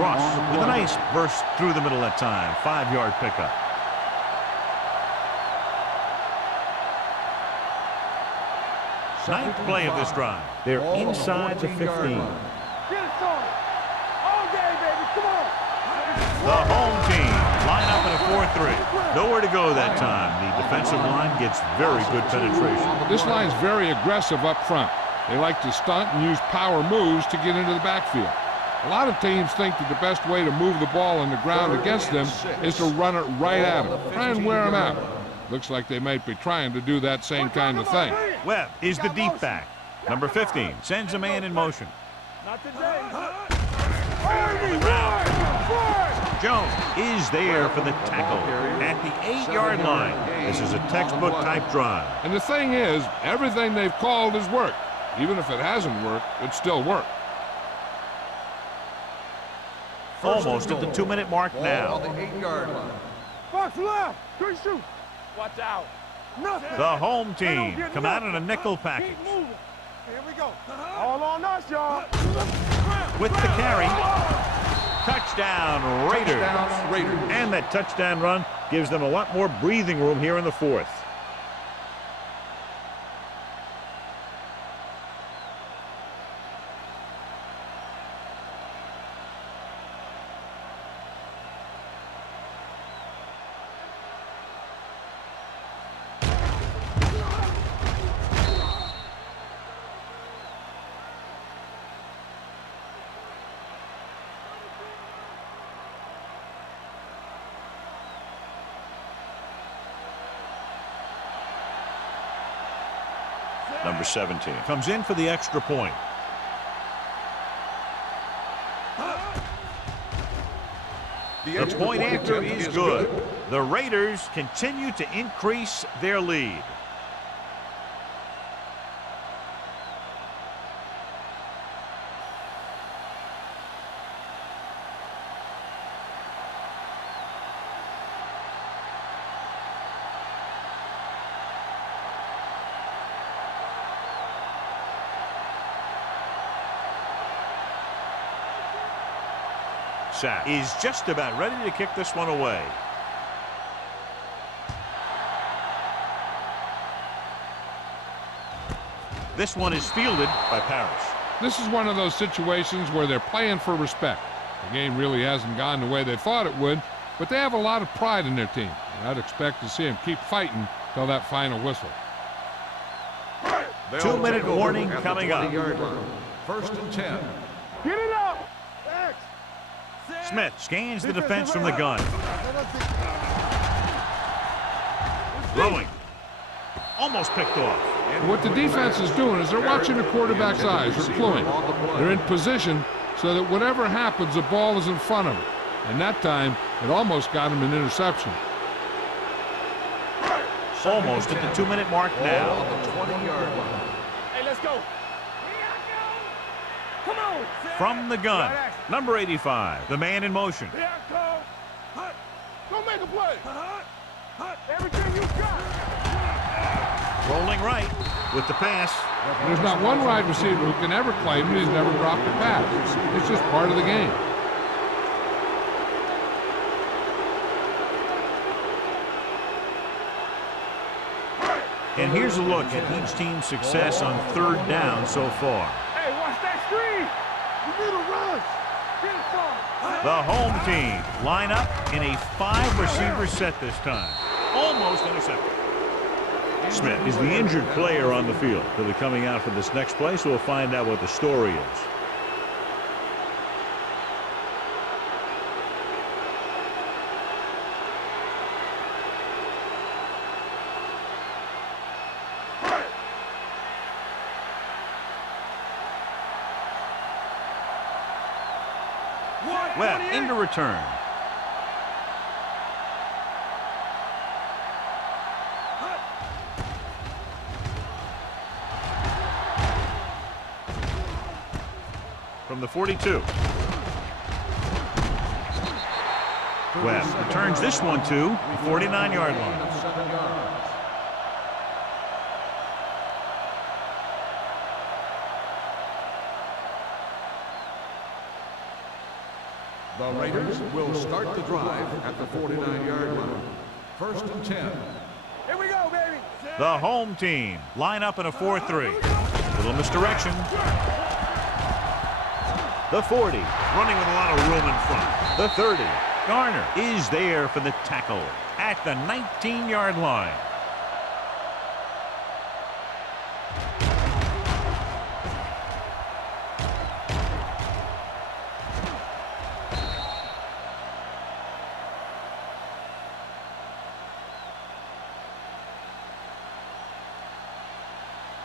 Ross with a nice burst through the middle that time. 5-yard pickup. Ninth play of this drive. They're inside the 15. Get it started. All day, baby. Come on. The home team line up in a 4-3. Nowhere to go that time. The defensive line gets very good penetration. This line's very aggressive up front. They like to stunt and use power moves to get into the backfield. A lot of teams think that the best way to move the ball on the ground against them is to run it right at them. Try and wear them out. Looks like they might be trying to do that same kind of thing. Webb is the deep back. Number 15 sends a man in motion. Not today. Jones is there for the tackle at the 8-yard line. This is a textbook type drive. And the thing is, everything they've called has worked. Even if it hasn't worked, it still worked. Almost at the 2-minute mark now. On the 8-yard line. Box left. Good shoot. Watch out. Nothing. The home team come out in a nickel package. Keep moving. Here we go. All on us, y'all. With the carry. Touchdown Raiders. Touchdown, Raiders. And that touchdown run gives them a lot more breathing room here in the 4th. Number 17 comes in for the extra point. The The point after is good. The Raiders continue to increase their lead. Is just about ready to kick this one away. This one is fielded by Parrish. This is one of those situations where they're playing for respect. The game really hasn't gone the way they thought it would, but they have a lot of pride in their team. And I'd expect to see them keep fighting till that final whistle. 2-minute warning coming up. First and 10. Get it up. Smith scans the defense from the gun. Throwing. Almost picked off. What the defense is doing is they're watching the quarterback's eyes. They're cluing. They're in position so that whatever happens, the ball is in front of them. And that time, it almost got him an interception. Almost at the 2-minute mark now. On the 20-yard line. Hey, let's go. Come on. From the gun, number 85, the man in motion. Here I go. Go make a play. Everything you got. Rolling right with the pass. There's not one wide receiver who can ever claim that he's never dropped a pass. It's just part of the game. And here's a look at each team's success on 3rd down so far. Hey, watch that screen. You need a rush. Get it, son. The home team line up in a 5-receiver set this time. Almost intercepted. Smith is the injured player on the field. He'll be coming out for this next play, so we'll find out what the story is. Webb into return. From the 42. Webb returns this one to the 49-yard line. The Raiders will start the drive at the 49-yard line. First and 10. Here we go, baby. The home team line up in a 4-3. Little misdirection. The 40, running with a lot of room in front. The 30, Garner is there for the tackle at the 19-yard line.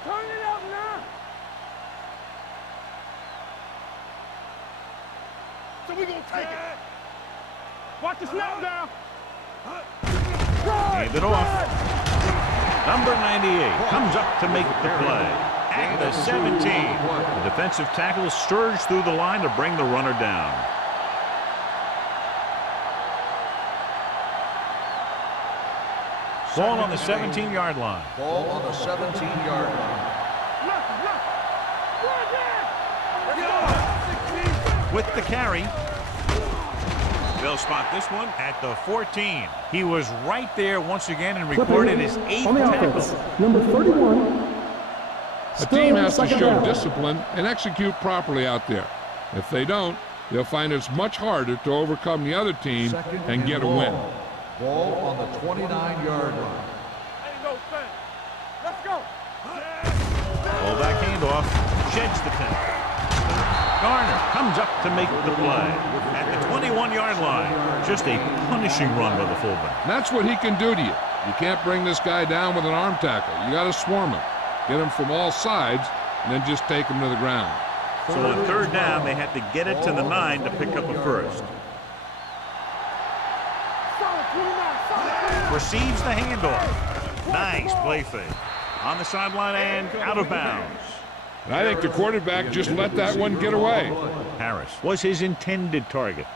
Turn it up now. So we gonna take it. Watch the snap now. Hand it off. Number 98 comes up to make the play at the 17. The defensive tackle surged through the line to bring the runner down. Ball on the 17-yard line. Ball on the 17-yard line. With the carry. They'll spot this one at the 14. He was right there once again and recorded his 8th on the tackle. offense, number 31. A team has to show discipline and execute properly out there. If they don't, they'll find it's much harder to overcome the other team and get a win. Ball on the 29-yard line. Ain't no thing. Let's go. Ball back handoff. Sheds the penalty. Garner comes up to make the play at the 21-yard line. Just a punishing run by the fullback. And that's what he can do to you. You can't bring this guy down with an arm tackle. You got to swarm him. Get him from all sides, and then just take him to the ground. So on 3rd down, they had to get it to the 9 to pick up a first. receives the handoff. Nice play fake. On the sideline and out of bounds. And I think the quarterback just let that one get away. Harris was his intended target.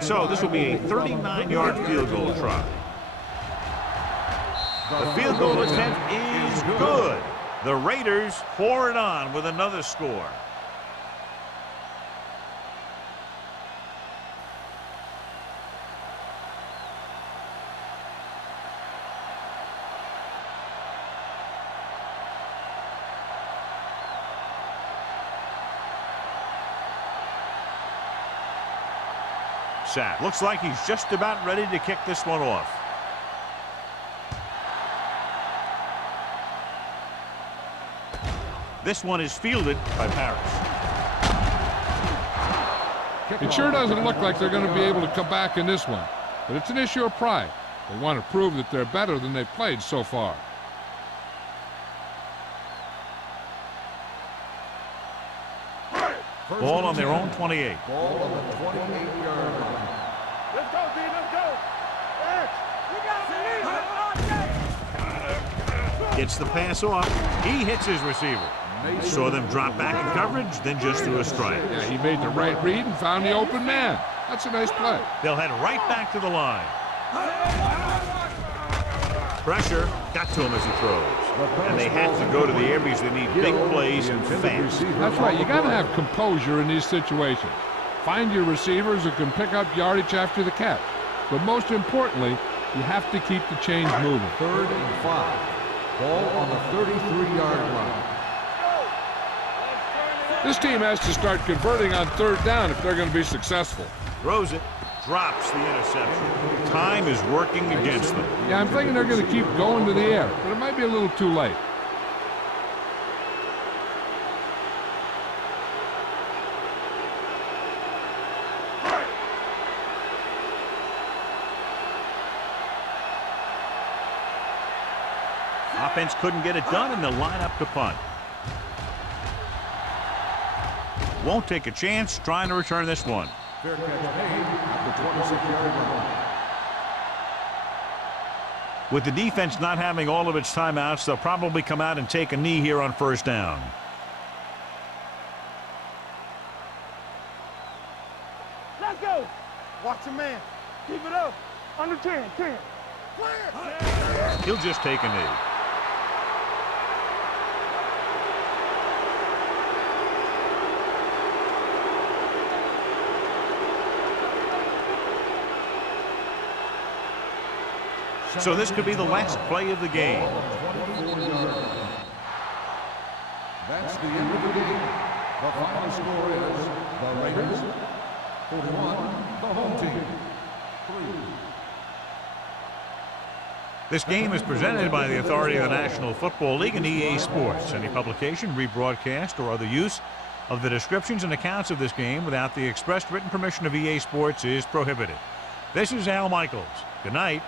So this will be a 39-yard field goal try. The field goal attempt is good. The Raiders pour it on with another score. Sack. Looks like he's just about ready to kick this one off. This one is fielded by Paris. It sure doesn't look like they're going to be able to come back in this one, but it's an issue of pride. They want to prove that they're better than they've played so far. Ball on their own 28. Ball on the 28-yard line. Let's go, D, let's go. X, you got it. Gets the pass off. He hits his receiver. Saw them drop back in coverage, then just threw a strike. Yeah, he made the right read and found the open man. That's a nice play. They'll head right back to the line. Pressure got to him as he throws. And they have to go to the air because they need big plays and fast. That's right. You got to have composure in these situations. Find your receivers who can pick up yardage after the catch. But most importantly, you have to keep the chains moving. 3rd and 5. Ball on the 33-yard line. This team has to start converting on 3rd down if they're going to be successful. Throws it. Drops the interception. Time is working against them. Yeah, I'm thinking they're going to keep going to the air, but it might be a little too late. Offense couldn't get it done, and they'll line up to punt. Won't take a chance trying to return this one. Fair catch made at the 26-yard line. With the defense not having all of its timeouts, they'll probably come out and take a knee here on 1st down. Let's go. Watch your man. Keep it up. Under 10, 10. Clear. He'll just take a knee. So this could be the last play of the game. That's the end of the game. The final score is the Raiders 41, the home team 3. This game is presented by the authority of the National Football League and EA Sports. Any publication, rebroadcast, or other use of the descriptions and accounts of this game without the expressed written permission of EA Sports is prohibited. This is Al Michaels. Good night.